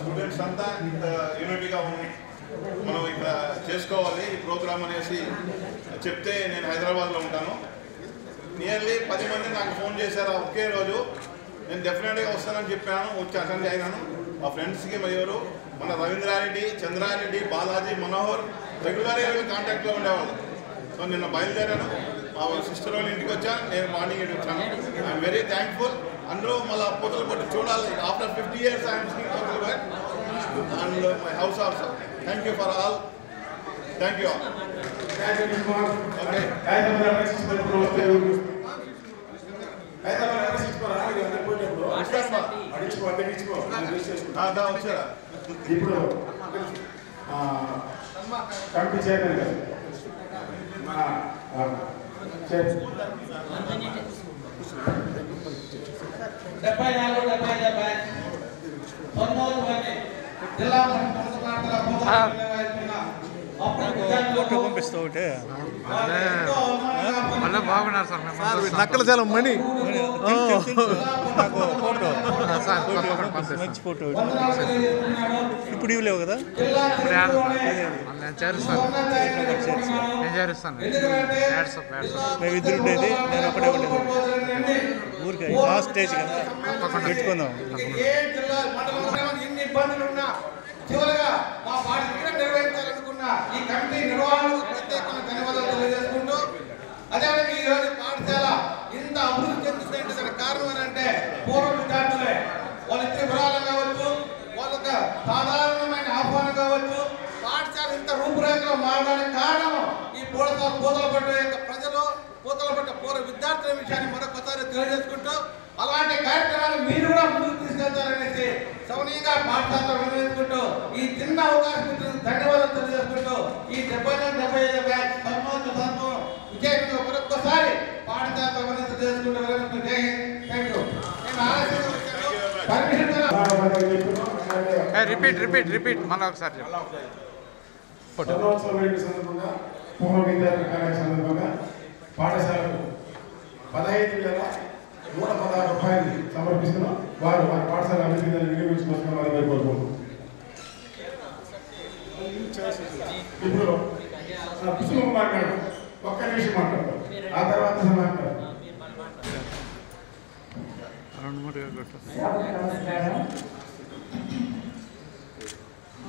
స్టూడెంట్స్ అంతా ఇంత యూనిటీగా ఉంది, మనం ఇక్కడ చేసుకోవాలి ఈ ప్రోగ్రామ్ అనేసి చెప్తే నేను హైదరాబాద్లో ఉంటాను. నియర్లీ 10 మంది నాకు ఫోన్ చేశారు ఒకే రోజు. నేను డెఫినెట్గా వస్తానని చెప్పాను, వచ్చి అటెండ్ అయినాను. మా ఫ్రెండ్స్కి ఎవరు మన రవీంద్రారెడ్డి, చంద్రారెడ్డి, బాలాజీ, మనోహర్ రెగ్యులర్గా కాంటాక్ట్లో ఉండేవాళ్ళు. సో నిన్న బయలుదేరాను, మా సిస్టర్ వాళ్ళ ఇంటికి వచ్చాను, నేను మార్నింగ్ ఇంటికి వచ్చాను. I'm very thankful. అందరూ మళ్ళీ పూతలు పట్టి చూడాలి. ఆఫ్టర్ 50 years ఐఎమ్ సీయింగ్ పూతలు పట్టి and my house also. Thank you for all. Thank you all. వచ్చారా ఇప్పుడు కమిటీ చైర్మన్ గారు ఫోటో పంపిస్తూ ఉంటే మళ్ళీ బాగున్నారు సార్. మేము నక్కల చాలా మణి నాకు ఫోటో మంచి ఫోటో ఇప్పుడు ఇవ్వలేవు కదా. నేను చేరుస్తాను, మేము ఇద్దరు ఉండేది, నేను ఒకటే ఉండేది. ఊరికి లాస్ట్ స్టేజ్ కదా పెట్టుకుందాం. చివరిగా మా బాధ్యత నిర్వహించాలనుకున్న ఈ కమిటీ నిర్వహణకు ప్రత్యేకంగా ధన్యవాదాలు తెలియజేసుకుంటూ అదేవిధంగా ఈ రోజు పాఠశాల ఇంత అభివృద్ధి చెందుతుందంటే దానికి కారణం ఏంటంటే పూర్వ విద్యార్థులే వాళ్ళ ఇచ్చే వివరాలు కావచ్చు వాళ్ళకి సాధారణమైన ఆహ్వానం కావచ్చు పాఠశాల ఇంత రూపురేఖలో మారడానికి కారణం ఈ పూతలపట్ట యొక్క ప్రజలు పూతలపట్ట పూర్వ విద్యార్థుల విషయాన్ని మరొకసారి తెలియజేసుకుంటూ అలాంటి కార్యక్రమాలు మీరు కూడా ముందుకు తీసుకెళ్తారనేసి సౌనీయంగా పాఠశాలలో నిర్వహించుకుంటూ ఈ చిన్న అవకాశం ఇచ్చినందుకు ధన్యవాదాలు తెలియజేసుకుంటూ ఈ 75 బ్యాచ్ సన్మానం విజయంగా మరొకసారి పాఠశాలలో నిర్వహించ చేసుకుంటూ థ్యాంక్ యూ. నేను ఆలస్యంగా రిపీట్ మళ్ళీ ఒకసారి స్వర్ణోత్సవ వేడుక సందర్భంగా పూర్వ విద్యార్థి కార్యక్రమం సందర్భంగా పాఠశాలకు 15,116 రూపాయలు సమర్పిస్తున్నాం. వారి పాఠశాల అభివృద్ధిని వినియోగించుకోవాల్సిన వారి కోరుకుంటున్నాం. ఇప్పుడు పుష్పం మాట్లాడు, ఒక్క నిమిషం మాట్లాడతాం, ఆ తర్వాత మాట్లాడతాం. నమస్కారం.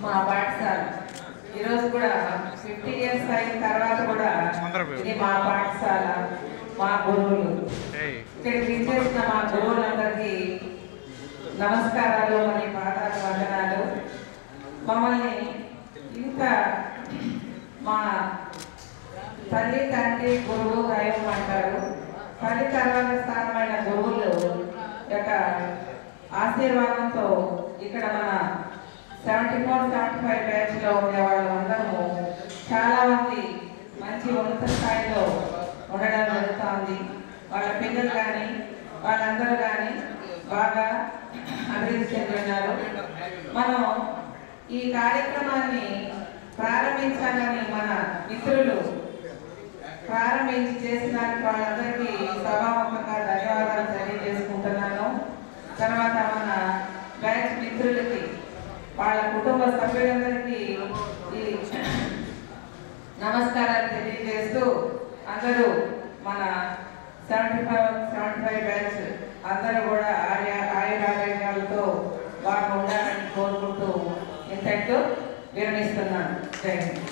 మా పాఠశాల ఈరోజు కూడా 50 years అయిన తర్వాత కూడా ఇది మా పాఠశాల, మా గురువులు, ఇక్కడికి విచ్చేసిన మా గురువులందరికీ నమస్కారాలు మరియు పాదాలు వందనాలు. మమ్మల్ని ఇంత మా తల్లి తండ్రి గురువు దైవం అంటారు. తల్లి తర్వాత స్థానమైన గురువులు యొక్క ఆశీర్వాదంతో ఇక్కడ మన 74-75 బ్యాచ్లో ఉండే వాళ్ళందరూ చాలా మంది మంచి ఉన్నత స్థాయిలో ఉండడం జరుగుతుంది. వాళ్ళ పిల్లలు కానీ వాళ్ళందరూ కానీ బాగా అభివృద్ధి చెందుతున్నారు. మనం ఈ కార్యక్రమాన్ని ప్రారంభించాలని మన మిత్రులు ప్రారంభించి చేసినందుకు వాళ్ళందరికీ సభాముఖంగా ధన్యవాదాలు తెలియజేసుకుంటున్నాను. తర్వాత మన బ్యాచ్ మిత్రులకి వాళ్ళ కుటుంబ సభ్యులందరికీ ఈ నమస్కారాలు తెలియజేస్తూ అందరూ మన 75 బ్యాచ్ అందరూ కూడా ఆయురారోగ్యాలతో బాగా ఉండాలని కోరుకుంటూ ఇంతటితో విరమిస్తున్నాను. జై హింద్.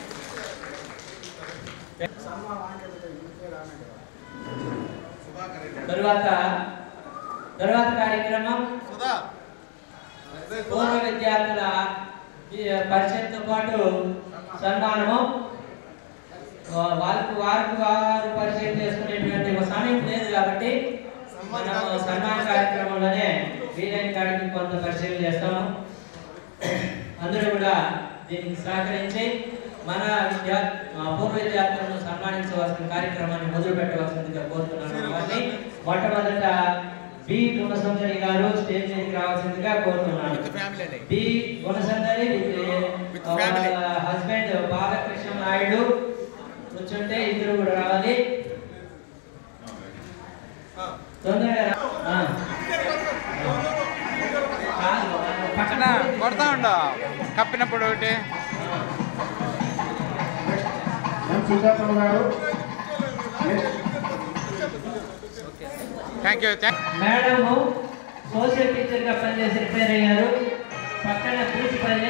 తరువాత కార్యక్రమం పూర్వ విద్యార్థుల పరిచయంతో పాటు సన్మానము. వారు పరిచయం చేసుకునేటువంటి ఒక సమయం లేదు కాబట్టి మనం సన్మాన కార్యక్రమంలోనే వీలైన కాడికి కొంత పరిచయం చేస్తాము. అందరూ కూడా దీనికి సహకరించి మన పూర్వ విద్యార్థులను సన్మానించవలసిన కార్యక్రమాన్ని మొదలు పెట్టవలసిందిగా కోరుతున్నాను. వారిని మొట్టమొదట బి గుణసుందరి గారు స్టేజ్ మీదకి రావాల్సిందిగా కోరుతున్నాను. బి గుణసుందరి హస్బెండ్ బాలకృష్ణ నాయుడు కూర్చుంటే ఇద్దరు కూడా రావాలి. తొందరగా పక్కన కొడతా ఉండు కప్పినప్పుడు ఒకటి. Thank you. Madam social teacher గా పనిచేసి రిటైర్ అయ్యారు. పక్కన ప్రిన్సిపల్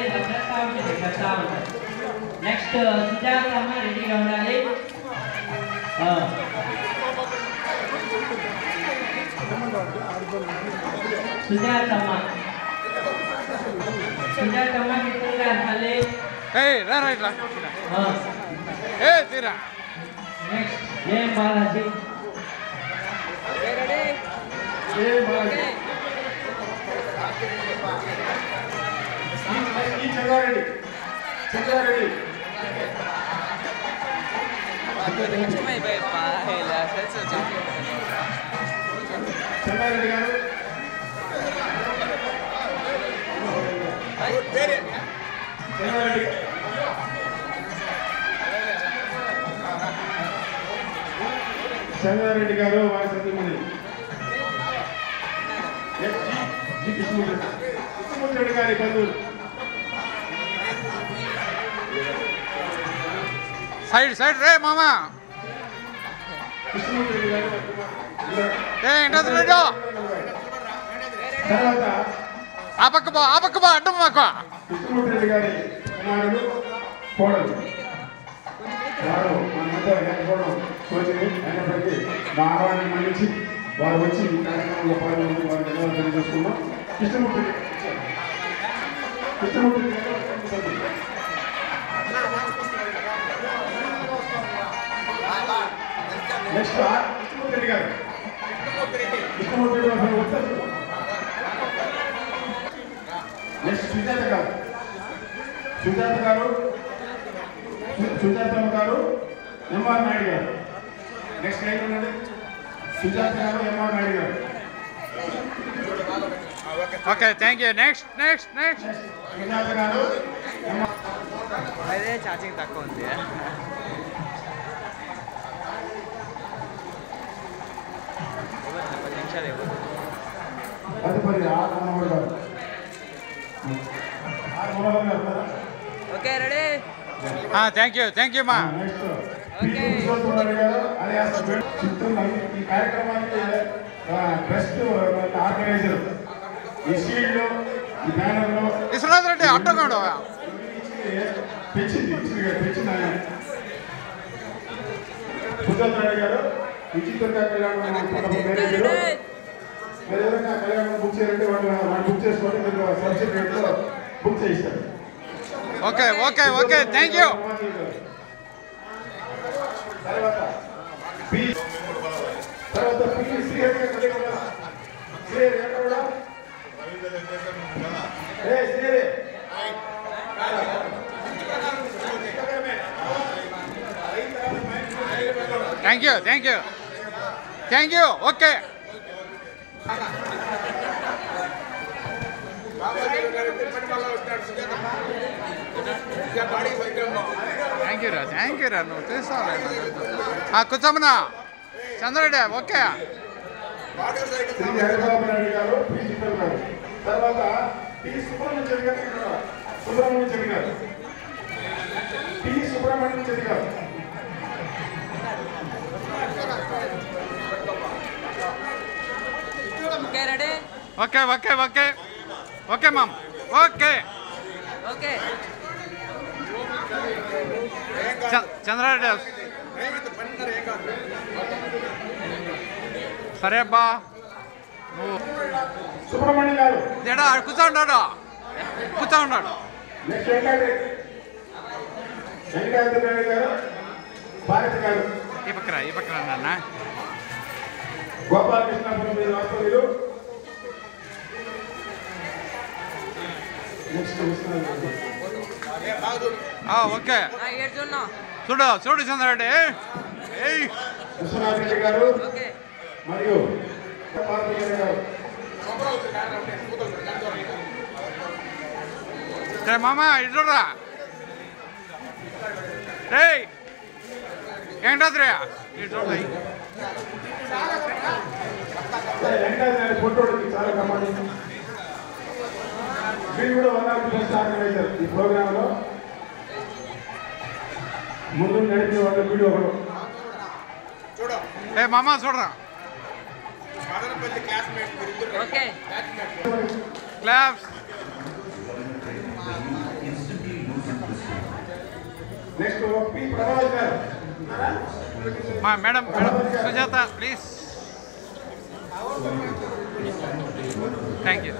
చెప్తా ఉంటారు. నెక్స్ట్ సుజాతమ్మ రెడీగా ఉండాలి. సుజాతమ్మ మిత్రులుగా మళ్ళీ తీరా. నెక్స్ట్ ఏం బాలాజీ చెన్నారెడ్డి గారు చెన్నారెడ్డి గారు వారి సభ్యులు కృష్ణమూర్తి గారి బంధువులు సైడ్ రే మామా. ఆ పక్క బా అడ్డం మాకు. కృష్ణమూర్తి రెడ్డి గారి కుమారుడు కోడలు వారు మనంతా లేకపోవడం తోచింది. అయినప్పటికీ మా ఆహ్వాన్ని మన్నించి వారు వచ్చి ఈ కార్యక్రమంలో పాల్గొని వారి ధన్యవాదాలు తెలియజేసుకున్నాం. కృష్ణమూర్తి నెక్స్ట్ కృష్ణమూర్తి రెడ్డి గారు నెక్స్ట్ సుజాత గారు ఎంఆర్ నాయుడు గారు. నెక్స్ట్ లైన్ ఉన్నది సుజాత గారు ఎంఆర్ నాయుడు గారు. Okay thank you. Next Sujatha గారు అదే ఛార్జింగ్ తక్కువ ఉంది. తదుపరి ఆర్ మనోహర్ గారు. Okay ready. థ్యాంక్ యూ మా. ఈ కార్యక్రమానికి ట్రస్ట్ ఆర్గనైజర్ ఈ షీల్డ్ ఈ బ్యానర్లో విశ్వనాథ్ రెడ్డి అడ్డగాడు తెచ్చింది ఆయన సుజాత రెడ్డి గారు. విచిత్రంగా కళ్యాణం ఏదైనా కళ్యాణం బుక్ చేయాలంటే వాళ్ళు బుక్ చేసుకోండి. మీరు సబ్సిడీ రేట్లో బుక్ చేయిస్తారు. Okay thank you. తర్వాత thank you. Okay thank you రా నువ్వు తీసుకోవాలి. కూర్చోమన్నా చంద్రరెడ్డి. ఓకే హరిబాబు నాయుడు గారు ప్రిన్సిపల్ గారు. తర్వాత టి సుబ్రహ్మణ్యం చెల్లి గారు ఓకే మామ్. ఓకే చంద్రారెడ్డి సరే అబ్బా నువ్వు సుబ్రహ్మణ్యం గారు కూర్చో ఉన్నాడు. ఈ పక్కన నాన్న గోపాలకృష్ణాపురం మీద వాస్తవ్యులు. ఓకే చూడు చంద్రారెడ్డి. విశ్వనాథ్ రెడ్డి గారు మరియు మామ ఇట్లా ఏంటద్రా ఫోటోకి చాలా గమనించి వీళ్ళు కూడా వన్ ఆర్గనైజర్ ఈ ప్రోగ్రామ్ లో ముందు నడిపే వాళ్ళ వీడియో ఒకరు. మామ చూడరా క్లాప్స్. నెక్స్ట్ పి ప్రభాస్ గారు. Madam Sujatha please. Thank you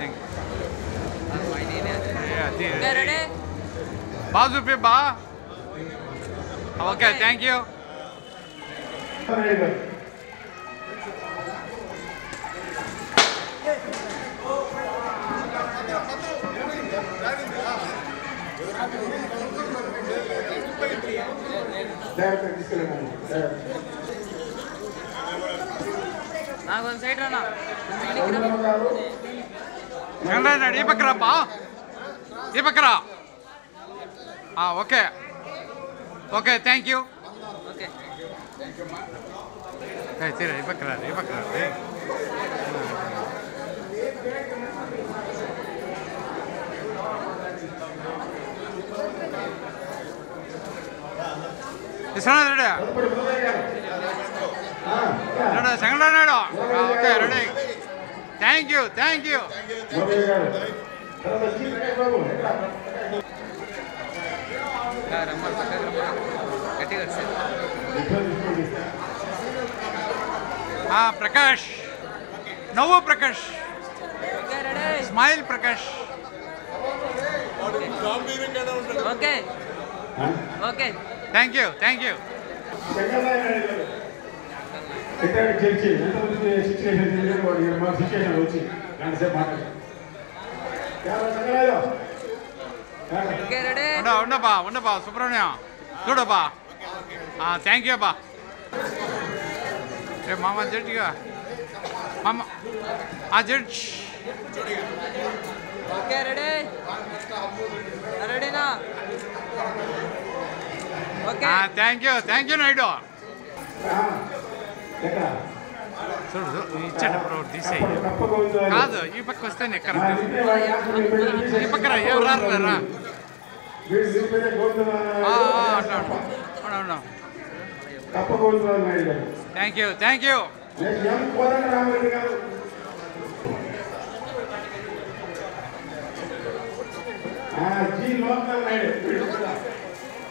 బాగా చూపి బా. Okay thank you. ఈ పక్కరా బా. ఈ పక్కరా. Okay thank you. తీరా ఈ పక్కరా. విశ్వనాథ్ రెడ్డి సెకండ్ అన్నాడు. Okay ready. Thank you. తర్వాత జీ ప్రకాష్ బాబు ఎక్కడ ప్రకాష్ నవ్వు Prakash smile Prakash okay okay thank you retired judge ఎంతమంది సిచ్యువేషన్ తెలియదు వాడు మా సిచ్యువేషన్ వచ్చి గంట సేపు మాట్లాడు ఉండబా సుబ్రహ్మణ్యం చూడబా థ్యాంక్ యూ బా రే మామ జడ్జిగా మామ జడ్జ్ ఓకే రెడీనా ఓకే థ్యాంక్ యూ నాయుడు చూడు ఇచ్చాడు తీసేయి కాదు ఈ పక్క వస్తే ఎక్కడ ఈ పక్కన ఏం రారా thank you ji local Naidu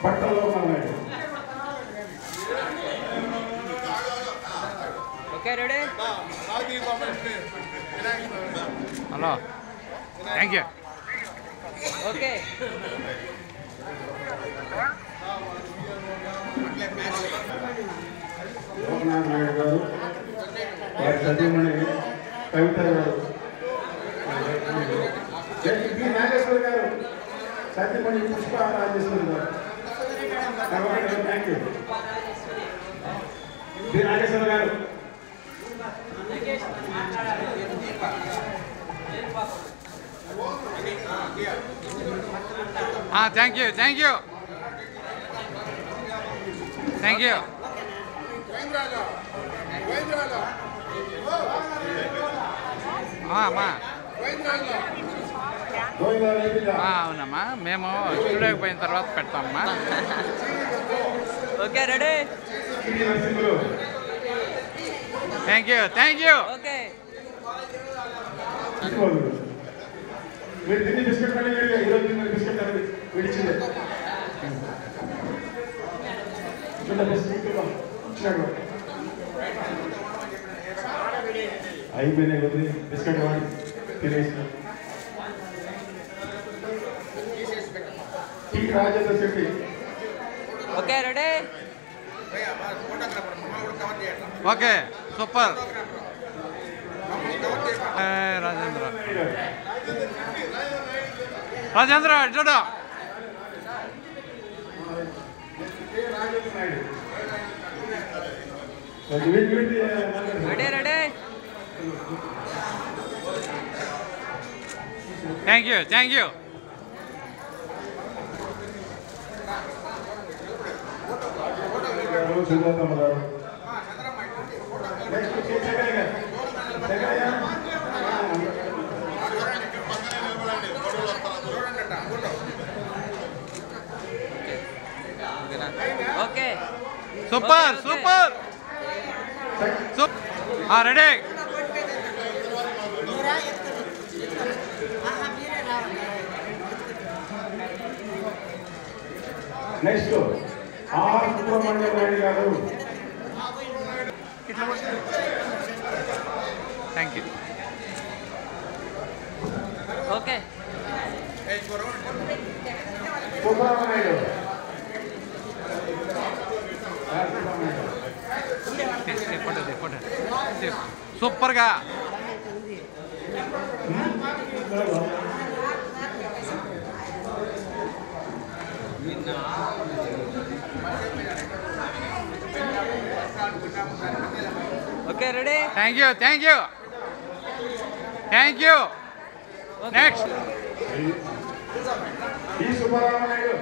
బట్ట local Naidu okay ready hello thank you okay Lokanath Naidu garu వారి సతీమణి కవిత గారు బి నాగేశ్వర్ గారు సతీమణి పుష్ప రాజేశ్వరి గారు థ్యాంక్ యూ బి నాగేశ్వర్ గారు థ్యాంక్ యూ అవునమ్మా మేము స్టూడియోకి పోయిన తర్వాత పెడతామమ్మా okay ready thank you okay మీరు తిని బిస్కెట్ మళ్ళీ ఈరోజు తిన్న బిస్కెట్ అనేది విడిచిందే ఇచ్చినాడు అయిపోయినాయి కొద్ది బిస్కెట్ వాడి తినేసిన T Rajendra Shetty okay ready okay super Rajendra చూడ రెడీ థ్యాంక్ యూ సుజాతమ్మ గారు okay super ready next R Subrahmanyam Naidu గారు థ్యాంక్ యూ ఓకే సుబ్రహ్మణ్యుడు సూపర్గా okay ready thank you next ఈ సుబ్రహ్మణ్యుడు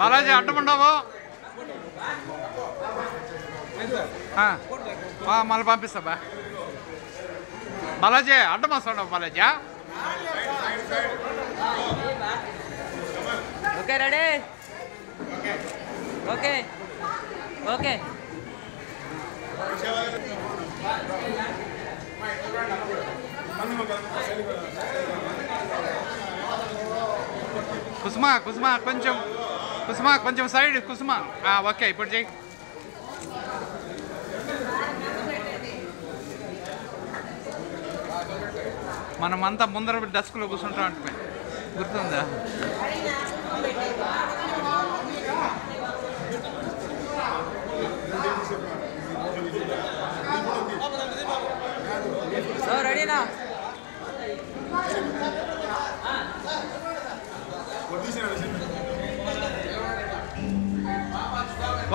బాలాజీ అడ్డముండవు మళ్ళీ పంపిస్తా బా బాలాజీ అడ్డం వస్తాడు Balaji okay ready okay okay Kusuma Kusuma కొంచెం కుసుమా కొంచెం సైడ్ కుసుమా ఓకే ఇప్పుడు చెయ్యి మనమంతా ముందర డస్క్లో కూర్చుంటాం అంటే గుర్తుందా రెడీనా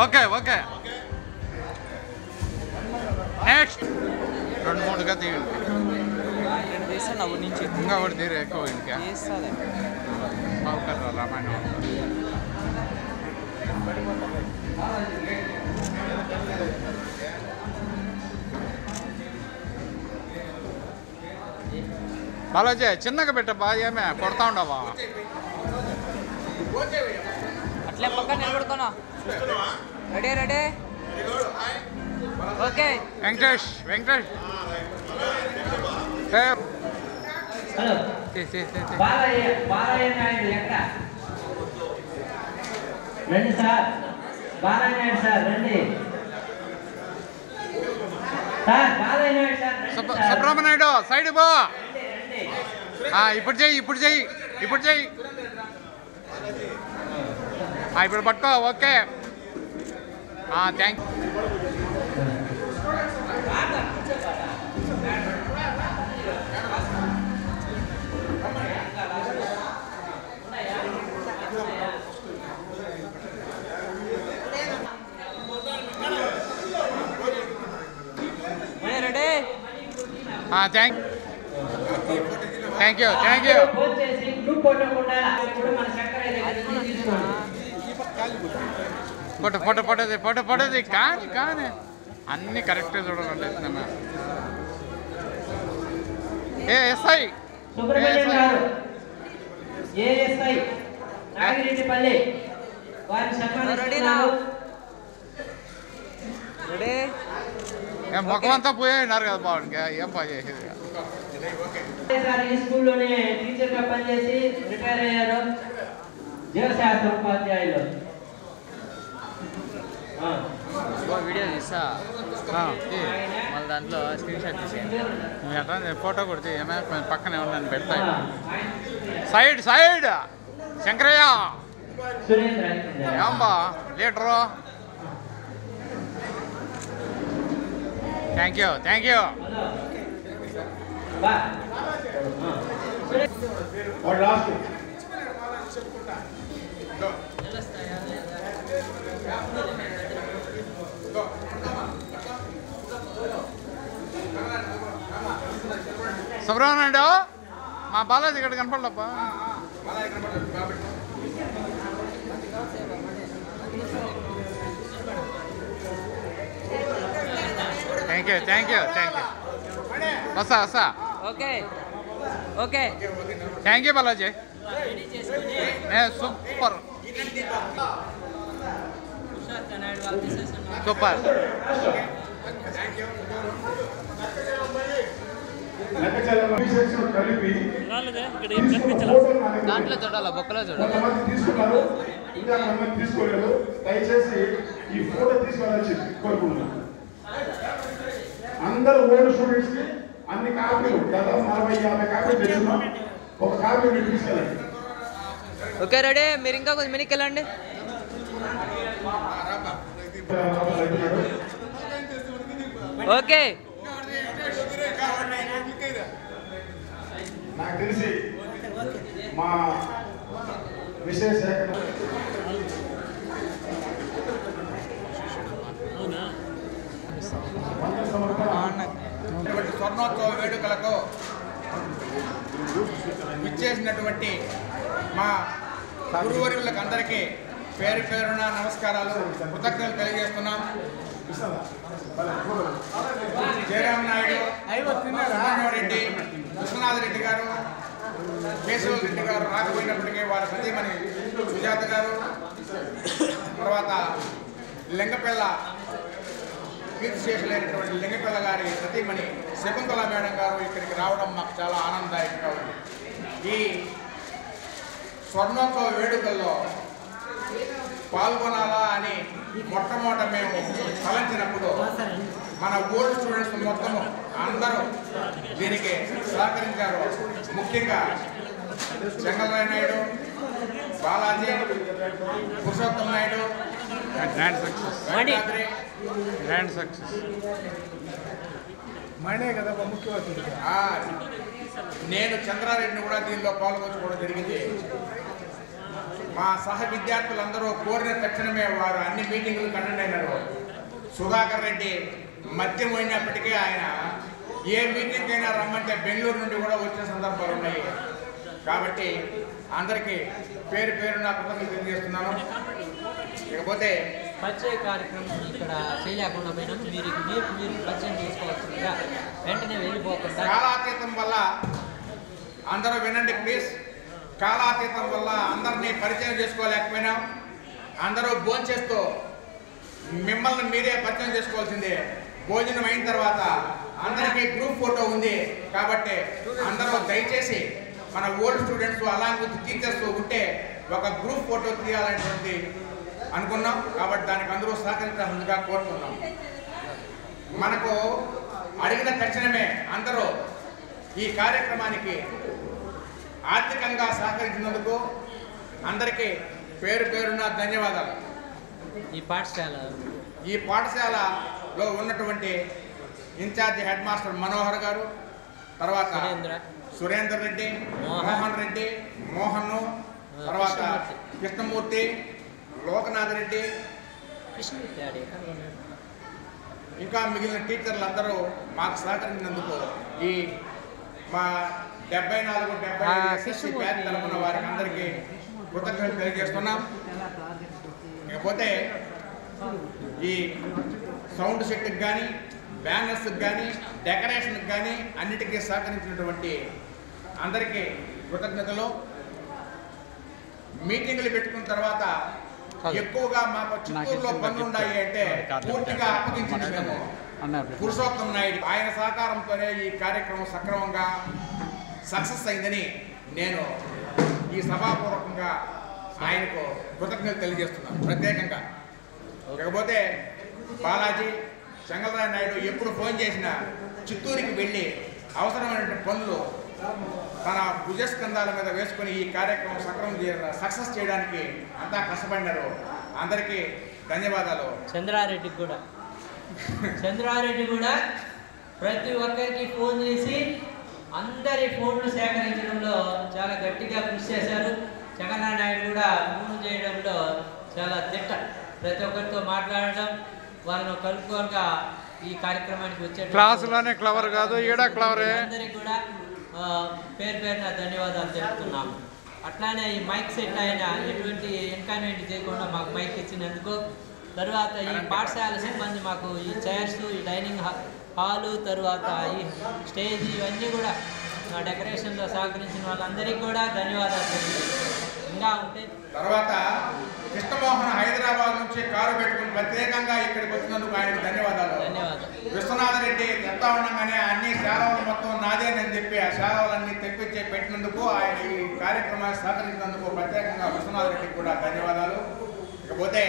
ఓకే ఓకే నెక్స్ట్ 2-3గా తీయండి ఇంకా ఒకటి తీరు ఎక్కువ ఇంకా బాగుంటారు రామాయణం బాలాజీ చిన్నగా పెట్టబ్బా ఏమే కొడతా ఉండవా అట్లే పక్కన నిలబడుకోనా ready ready okay Venkatesh hello Balayya Naidu ఎక్కడ రండి సార్ బాలయ్య నాయుడు సార్ రండి sir Balayya Naidu sir Subrahmanyudu side బా ఇప్పుడు చెయ్యి ఇప్పుడు చెయ్యి ఇప్పుడు పట్టుకో okay thank ready thank you ఫోటోది కానీ అన్ని కరెక్ట్గా చూడాలంటే ఎస్ఐ సుబ్రహ్మణ్యం గారు ఏఎస్ఐ నాగిరెడ్డిపల్లి వారిని సన్మానిస్తున్నారు మొక్కమంతా పోయినారు కదా బాగుంది ఏం పని చేసేది ఈ స్కూల్లోనే టీచర్గా పనిచేసి రిటైర్ అయ్యారు జీవశాస్త్ర ఉపాధ్యాయులు వీడియో తీసా మళ్ళీ దాంట్లో స్క్రీన్ షాట్ తీసేయండి ఎట్లా ఫోటో కొడితే ఏమైనా పక్కనే ఉన్నాను పెడతా సైడ్ శంకరయ్య ఏంబా లీటరు థ్యాంక్ యూ సుబ్రహ్మణ్యుడు మా బాలాజీ ఇక్కడ కనపడలేప్పా థ్యాంక్ యూ వస్తా okay thank you Balaji super దాంట్లో చూడాలా బొక్కలో తీసుకున్నారు ఇంకా కొంతమంది తీసుకోలేదు దయచేసి ఈ ఫోటో తీసుకోవాలని కోరుకుంటున్నాను అందరూ ఓల్డ్ స్టూడెంట్స్ కి అన్ని కాపీలు దాదాపు 40-50 కాపీలు తెచ్చున్నాం ఒక కాపీ మీరు తీసుకెళ్ళండి ఓకే రెడీ మీరు ఇంకా కొంచెం వెనక్కి వెళ్ళండి ఓకే నాకు తెలిసి మా విశేష స్వర్ణోత్సవ వేడుకలకు విచ్చేసినటువంటి మా గురువర్యులకు అందరికీ పేరున నమస్కారాలు కృతజ్ఞతలు తెలియజేస్తున్నాం. జయరామ్ నాయుడు, రెడ్డి, విశ్వనాథ్ రెడ్డి గారు, కేశవ రెడ్డి గారు రాకపోయినప్పటికీ వారి సతీమణి సుజాత గారు, తర్వాత లింగపిల్ల కీర్తిశేషులైనటువంటి లింగపిల్ల గారి సతీమణి శకుంతల మేడం గారు ఇక్కడికి రావడం మాకు చాలా ఆనందదాయకంగా ఉంది. ఈ స్వర్ణోత్సవ వేడుకల్లో పాల్గొనాలా అని మొట్టమొదట మేము తలంచినప్పుడు మన ఓల్డ్ స్టూడెంట్స్ మొత్తము అందరూ దీనికి సహకరించారు. ముఖ్యంగా చెంగలరాయ నాయుడు, బాలాజీ, పురుషోత్తం నాయుడు, గ్రాండ్ సక్సెస్ మనే కదా ముఖ్యమంత్రి. నేను చంద్రారెడ్డిని కూడా దీనిలో పాల్గొనడం జరిగింది. మా సహ విద్యార్థులందరూ కోరిన తక్షణమే వారు అన్ని మీటింగులు కండక్ట్ అయినారు. సుధాకర్ రెడ్డి మద్యం అయినప్పటికీ ఆయన ఏ మీటింగ్ అయినా రమ్మంటే బెంగళూరు నుండి కూడా వచ్చిన సందర్భాలు ఉన్నాయి. కాబట్టి అందరికీ పేరు నా కృతజ్ఞతలు తెలియజేస్తున్నాను. ఇకపోతే పరిచయ కార్యక్రమం ఇక్కడ చేయలేకుండా పోయినా మీరు పరిచయం చేసుకోవాల్సిందిగా వెంటనే వెళ్ళిపోకుండా కాలాతీతం వల్ల అందరూ వినండి ప్లీజ్. కాలాతీతం వల్ల అందరినీ పరిచయం చేసుకోలేకపోయినాం. అందరూ భోంచేస్తూ మిమ్మల్ని మీరే పరిచయం చేసుకోవాల్సిందే. భోజనం అయిన తర్వాత అందరికీ గ్రూప్ ఫోటో ఉంది కాబట్టి అందరూ దయచేసి మన old students along with teachers ఉంటే ఒక గ్రూప్ ఫోటో తీయాలనేటువంటి అనుకున్నాం. కాబట్టి దానికి అందరూ సహకరించాల్సిందిగా కోరుతున్నాం. మనకు అడిగిన తక్షణమే అందరూ ఈ కార్యక్రమానికి ఆర్థికంగా సహకరించినందుకు అందరికీ పేరున ధన్యవాదాలు. ఈ పాఠశాలలో ఉన్నటువంటి ఇన్ఛార్జి హెడ్ మాస్టర్ మనోహర్ గారు, తర్వాత సురేందర్ రెడ్డి, మోహన్ రెడ్డి, మోహన్, తర్వాత కృష్ణమూర్తి, లోకనాథ్ రెడ్డి, ఇంకా మిగిలిన టీచర్లు అందరూ మాకు సహకరించినందుకు ఈ మా 74-75 బ్యాచ్ తరఫున వారికి అందరికీ కృతజ్ఞతలు తెలియజేస్తున్నాం. ఇకపోతే ఈ సౌండ్ సెట్కి కానీ, బ్యానర్స్కి కానీ, డెకరేషన్కి కానీ అన్నిటికీ సహకరించినటువంటి అందరికీ కృతజ్ఞతలు. మీటింగులు పెట్టుకున్న తర్వాత ఎక్కువగా మాకు చిత్తూరులో పనులు ఉన్నాయి అంటే పూర్తిగా అప్పగించింది మేము పురుషోత్తం నాయుడు. ఆయన సహకారంతోనే ఈ కార్యక్రమం సక్రమంగా సక్సెస్ అయిందని నేను ఈ సభాపూర్వకంగా ఆయనకు కృతజ్ఞతలు తెలియజేస్తున్నాను ప్రత్యేకంగా. ఇకపోతే బాలాజీ, చెంగలరాయ నాయుడు ఎప్పుడు ఫోన్ చేసినా చిత్తూరుకి వెళ్ళి అవసరమైన పనులు తన భుజస్కంధాల మీద వేసుకుని ఈ కార్యక్రమం సక్సెస్ చేయడానికి అంతా కష్టపడినారు. అందరికీ ధన్యవాదాలు. చంద్రారెడ్డి కూడా ప్రతి ఒక్కరికి ఫోన్ చేసి అందరి ఫోన్లు సేకరించడంలో చాలా గట్టిగా కృషి చేశారు. చంద్రబాబు నాయుడు కూడా ఫోన్ చేయడంలో చాలా ప్రతి ఒక్కరితో మాట్లాడడం, వాళ్ళను కలుపుకోగా ఈ కార్యక్రమానికి వచ్చే క్లాసులోనే క్లవర్ కాదు, ఈడ క్లవరే. అందరికీ కూడా పేరున ధన్యవాదాలు తెలుపుతున్నాము. అట్లానే ఈ మైక్ సెట్ అయినా ఎటువంటి ఇన్కన్వీనియంట్ చేయకుండా మాకు మైక్ ఇచ్చినందుకు, తర్వాత ఈ పాఠశాల సిబ్బంది మాకు ఈ చైర్స్, ఈ డైనింగ్ హాలు, తర్వాత ఈ స్టేజ్ ఇవన్నీ కూడా డెకరేషన్లో సహకరించిన వాళ్ళందరికీ కూడా ధన్యవాదాలు తెలుపుతున్నాం. ఇంకా ఉంటే తర్వాత కృష్ణమోహన్ హైదరాబాద్ నుంచి కారు పెట్టుకుని ప్రత్యేకంగా ఇక్కడికి వచ్చినందుకు ఆయనకు ధన్యవాదాలు. విశ్వనాథరెడ్డి చెప్తా ఉండగానే అన్ని శాలవలు మొత్తం నాదేనని చెప్పి ఆ శాలవలన్నీ తెప్పించి పెట్టినందుకు, ఆయన ఈ కార్యక్రమాన్ని సహకరించినందుకు ప్రత్యేకంగా విశ్వనాథరెడ్డికి కూడా ధన్యవాదాలు. ఇకపోతే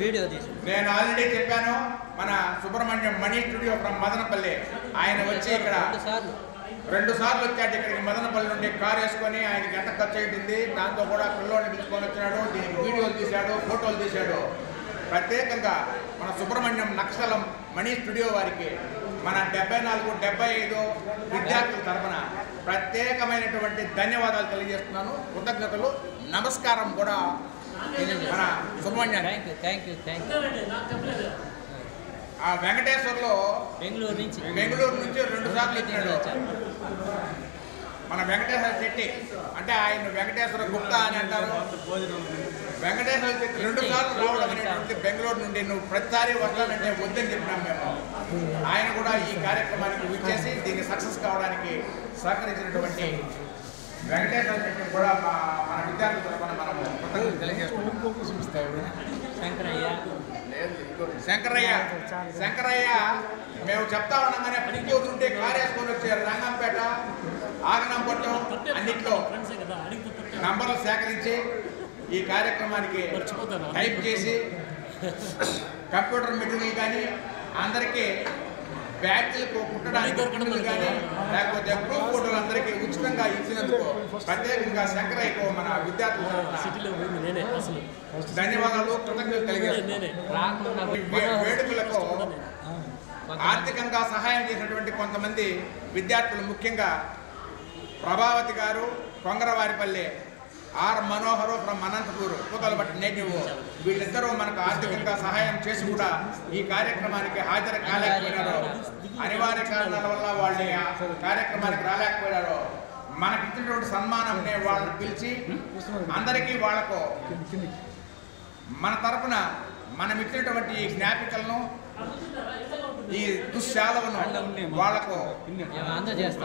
వీడియో తీసి నేను ఆల్రెడీ చెప్పాను, మన సుబ్రహ్మణ్యం మణి స్టూడియో ఫ్రమ్ మదనపల్లి ఆయన వచ్చి ఇక్కడ 2 సార్లు వచ్చాడు ఇక్కడికి. మదనపల్లి నుండి కారు వేసుకొని ఆయనకి ఎంత ఖర్చు అయింది, దాంతో కూడా పిల్లోడిని పిలుచుకొని వచ్చినాడు. దీనికి వీడియోలు తీశాడు, ఫోటోలు తీశాడు. ప్రత్యేకంగా మన సుబ్రహ్మణ్యం నక్షలం మణి స్టూడియో వారికి మన 74-75 విద్యార్థుల తరఫున ప్రత్యేకమైనటువంటి ధన్యవాదాలు తెలియజేస్తున్నాను. కృతజ్ఞతలు, నమస్కారం కూడా మన సుబ్రహ్మణ్యం. Thank you. ఆ వెంకటేశ్వర్లో బెంగళూరు నుంచి 2 సార్లు ఇచ్చినాడు మన వెంకటేశ్వర శెట్టి. అంటే ఆయన వెంకటేశ్వర గుప్తా అని అంటారు. వెంకటేశ్వర శెట్టి 2 సార్లు రావడం అనేటువంటి బెంగళూరు నుండి నువ్వు ప్రతిసారి వస్తానంటే వద్దని చెప్పినాం మేము. ఆయన కూడా ఈ కార్యక్రమానికి విచ్చేసి దీన్ని సక్సెస్ కావడానికి సహకరించినటువంటి వెంకటేశ్వర శెట్టి కూడా మన విద్యార్థుల తరఫున మనం కృతజ్ఞతలు తెలియజేస్తున్నాం. శంకరయ్య మేము చెప్తా ఉన్నాగానే పనిపోతుంటే కారు వేసుకొని వచ్చారు. రంగంపేట, ఆగనంపట్నం అన్నిట్లో నంబర్లు సేకరించి ఈ కార్యక్రమానికి టైప్ చేసి కంప్యూటర్ మెటీరియల్ కానీ అందరికీ బ్యాటరీలకు కుట్టడానికి కానీ లేకపోతే గ్రూప్ ఫోటోలు అందరికీ ఉచితంగా ఇచ్చినందుకు ప్రత్యేకంగా శంకరయ్యకు మన విద్యార్థులు ధన్యవాదాలు, కృతజ్ఞతలు తెలియజేస్తున్నాను. వేడుకలకు ఆర్థికంగా సహాయం చేసినటువంటి కొంతమంది విద్యార్థులు, ముఖ్యంగా Prabhavati garu, Kongaravaripalli, R Manohar from Anantapur, Puthalapattu native, వీళ్ళిద్దరూ మనకు ఆర్థికంగా సహాయం చేసి కూడా ఈ కార్యక్రమానికి హాజరు కాలేకపోయినారు. అనివార్య కారణాల వల్ల వాళ్ళు కార్యక్రమానికి రాలేకపోయినారు. మనకి ఇచ్చినటువంటి సన్మానం వాళ్ళని పిలిచి అందరికీ వాళ్లకు మన తరపున మనం ఇచ్చినటువంటి ఈ జ్ఞాపికలను, ఈ దుశ్శాలను వాళ్లకు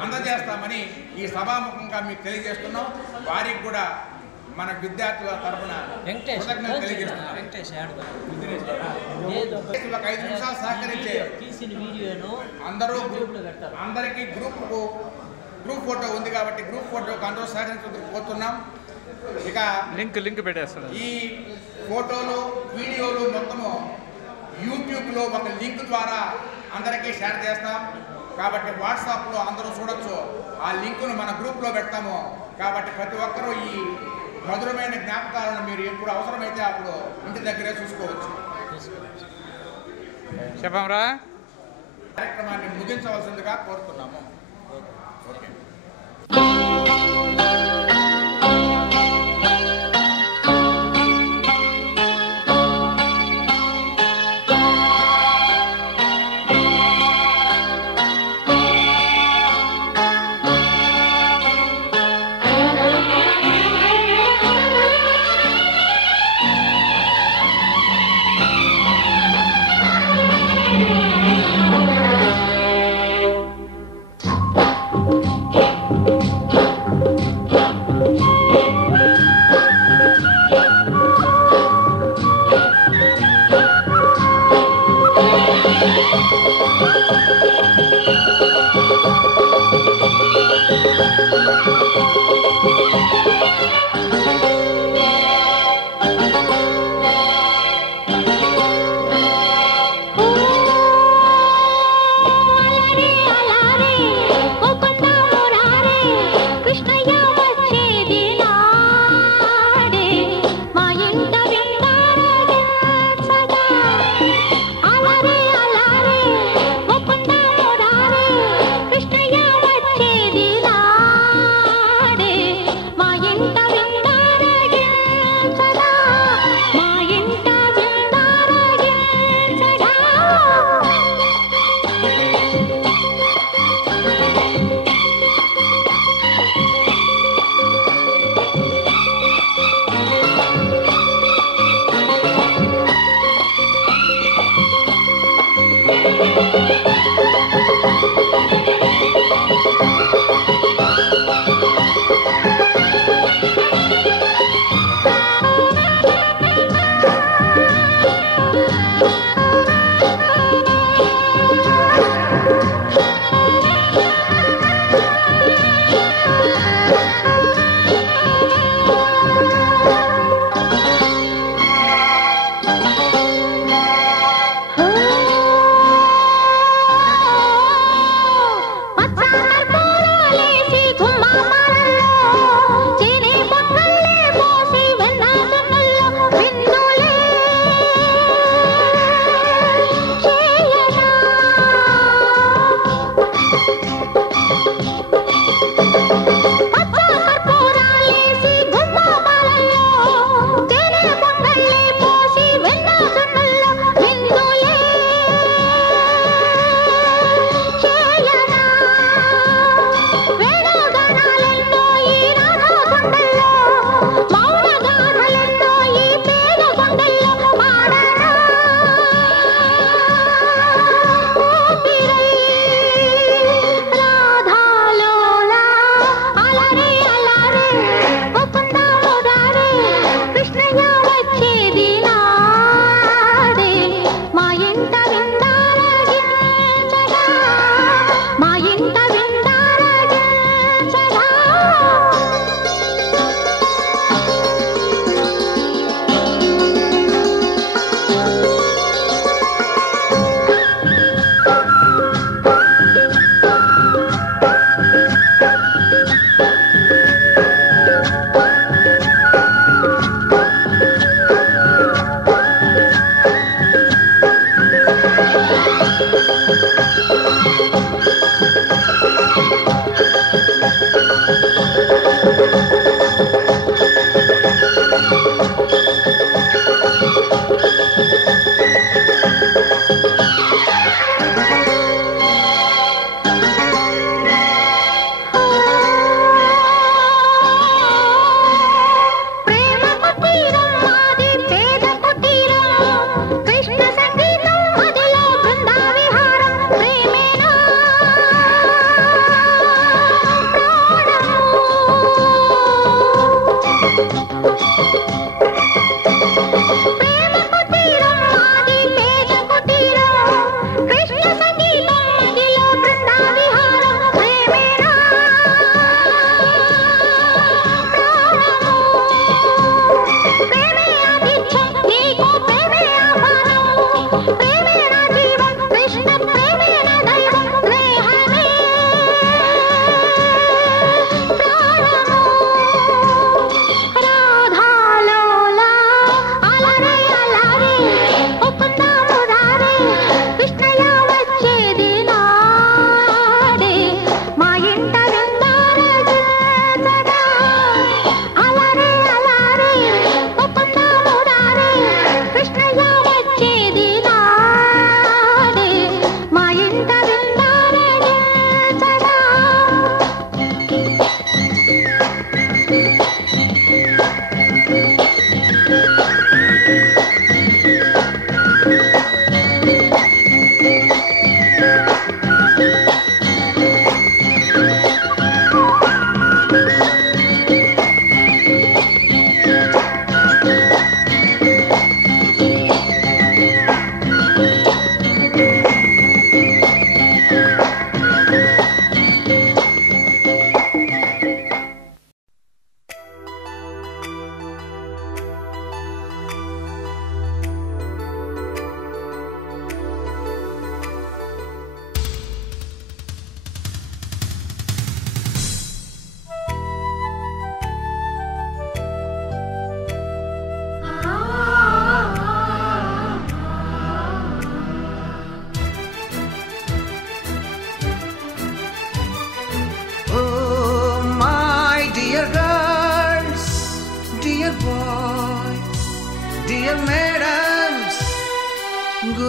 అందజేస్తామని ఈ సభాముఖంగా మీకు తెలియజేస్తున్నాం. వారికి కూడా మన విద్యార్థుల తరఫున కృతజ్ఞతలు తెలియజేస్తున్నాం. ఒక 5 నిమిషాలు సహకరించే అందరికీ గ్రూప్ ఫోటో ఉంది కాబట్టి గ్రూప్ ఫోటోకి అందరూ సహకరించబోతున్నాం. ఇక లింక్ పెట్టేస్తాను. ఈ ఫోటోలు, వీడియోలు మొత్తము యూట్యూబ్లో ఒక లింక్ ద్వారా అందరికీ షేర్ చేస్తాం కాబట్టి వాట్సాప్లో అందరూ చూడొచ్చు. ఆ లింకును మన గ్రూప్లో పెడతాము కాబట్టి ప్రతి ఒక్కరూ ఈ మధురమైన జ్ఞాపకాలను మీరు ఎప్పుడు అవసరమైతే అప్పుడు ఇంటి దగ్గరే చూసుకోవచ్చు. చెప్పంరా కార్యక్రమాన్ని ముగించవలసిందిగా కోరుతున్నాము. ఓకే.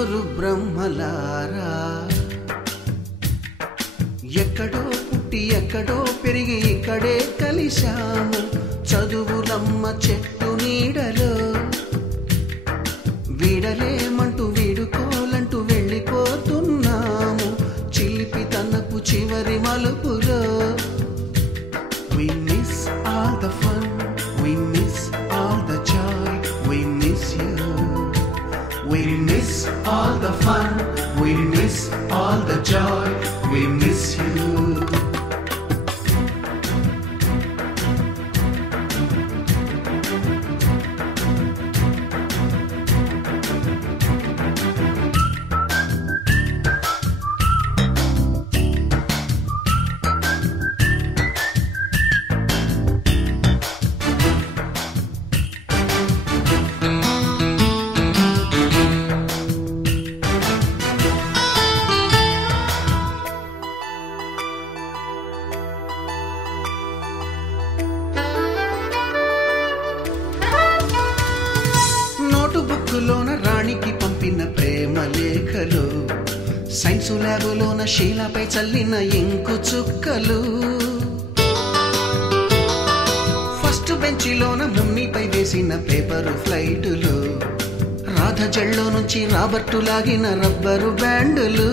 నలుగురు బ్రహ్మలారా ఎక్కడో పుట్టి ఎక్కడో పెరిగి ఇక్కడే కలిశాము చదువులమ్మ చెట్టు నీడలో వీడలేమంటూ వీడుకోలంటూ వెళ్ళిపోతున్నాము చిలిపి తనపు చివరి మలుపులో We miss all the fun, we miss all the joy, we miss you. We miss all the fun, we miss all the joy, we miss you. బుక్కులోన రాణికి పంపిన ప్రేమ లేఖలు సైన్సు ల్యాబులోన శీలపై చల్లిన ఇంకు చుక్కలు ఫస్ట్ బెంచిలోన మున్నిపై వేసిన పేపరు ఫ్లైటులు రాధ జల్లో నుంచి రాబర్టు లాగిన రబ్బరు బ్యాండులు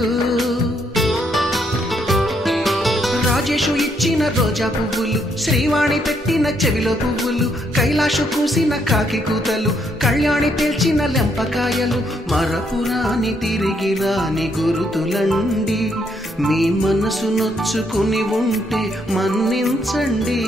రాజేషు ఇచ్చిన రోజా పువ్వులు శ్రీవాణి పెట్టిన చెవిలో పువ్వులు కైలాషు కూసిన కాకి కూతలు కళ్యాణి పేల్చిన లెంపకాయలు మరపురాని తిరిగి రాని గురుతులండి మీ మనసు నొచ్చుకుని ఉంటే మన్నించండి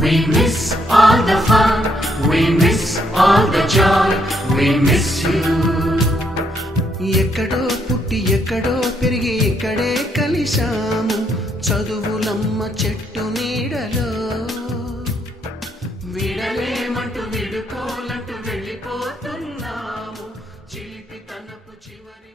We miss all the fun, we miss all the joy, we miss you. ఎక్కడో పుట్టి ఎక్కడో పెరిగి ఇక్కడే కలిశాము చదువులమ్మ చెట్టు నీడలో వీడలేమంటూ విడుకోలంటూ వెళ్ళిపోతున్నాము చిలిపి తనపు చివరి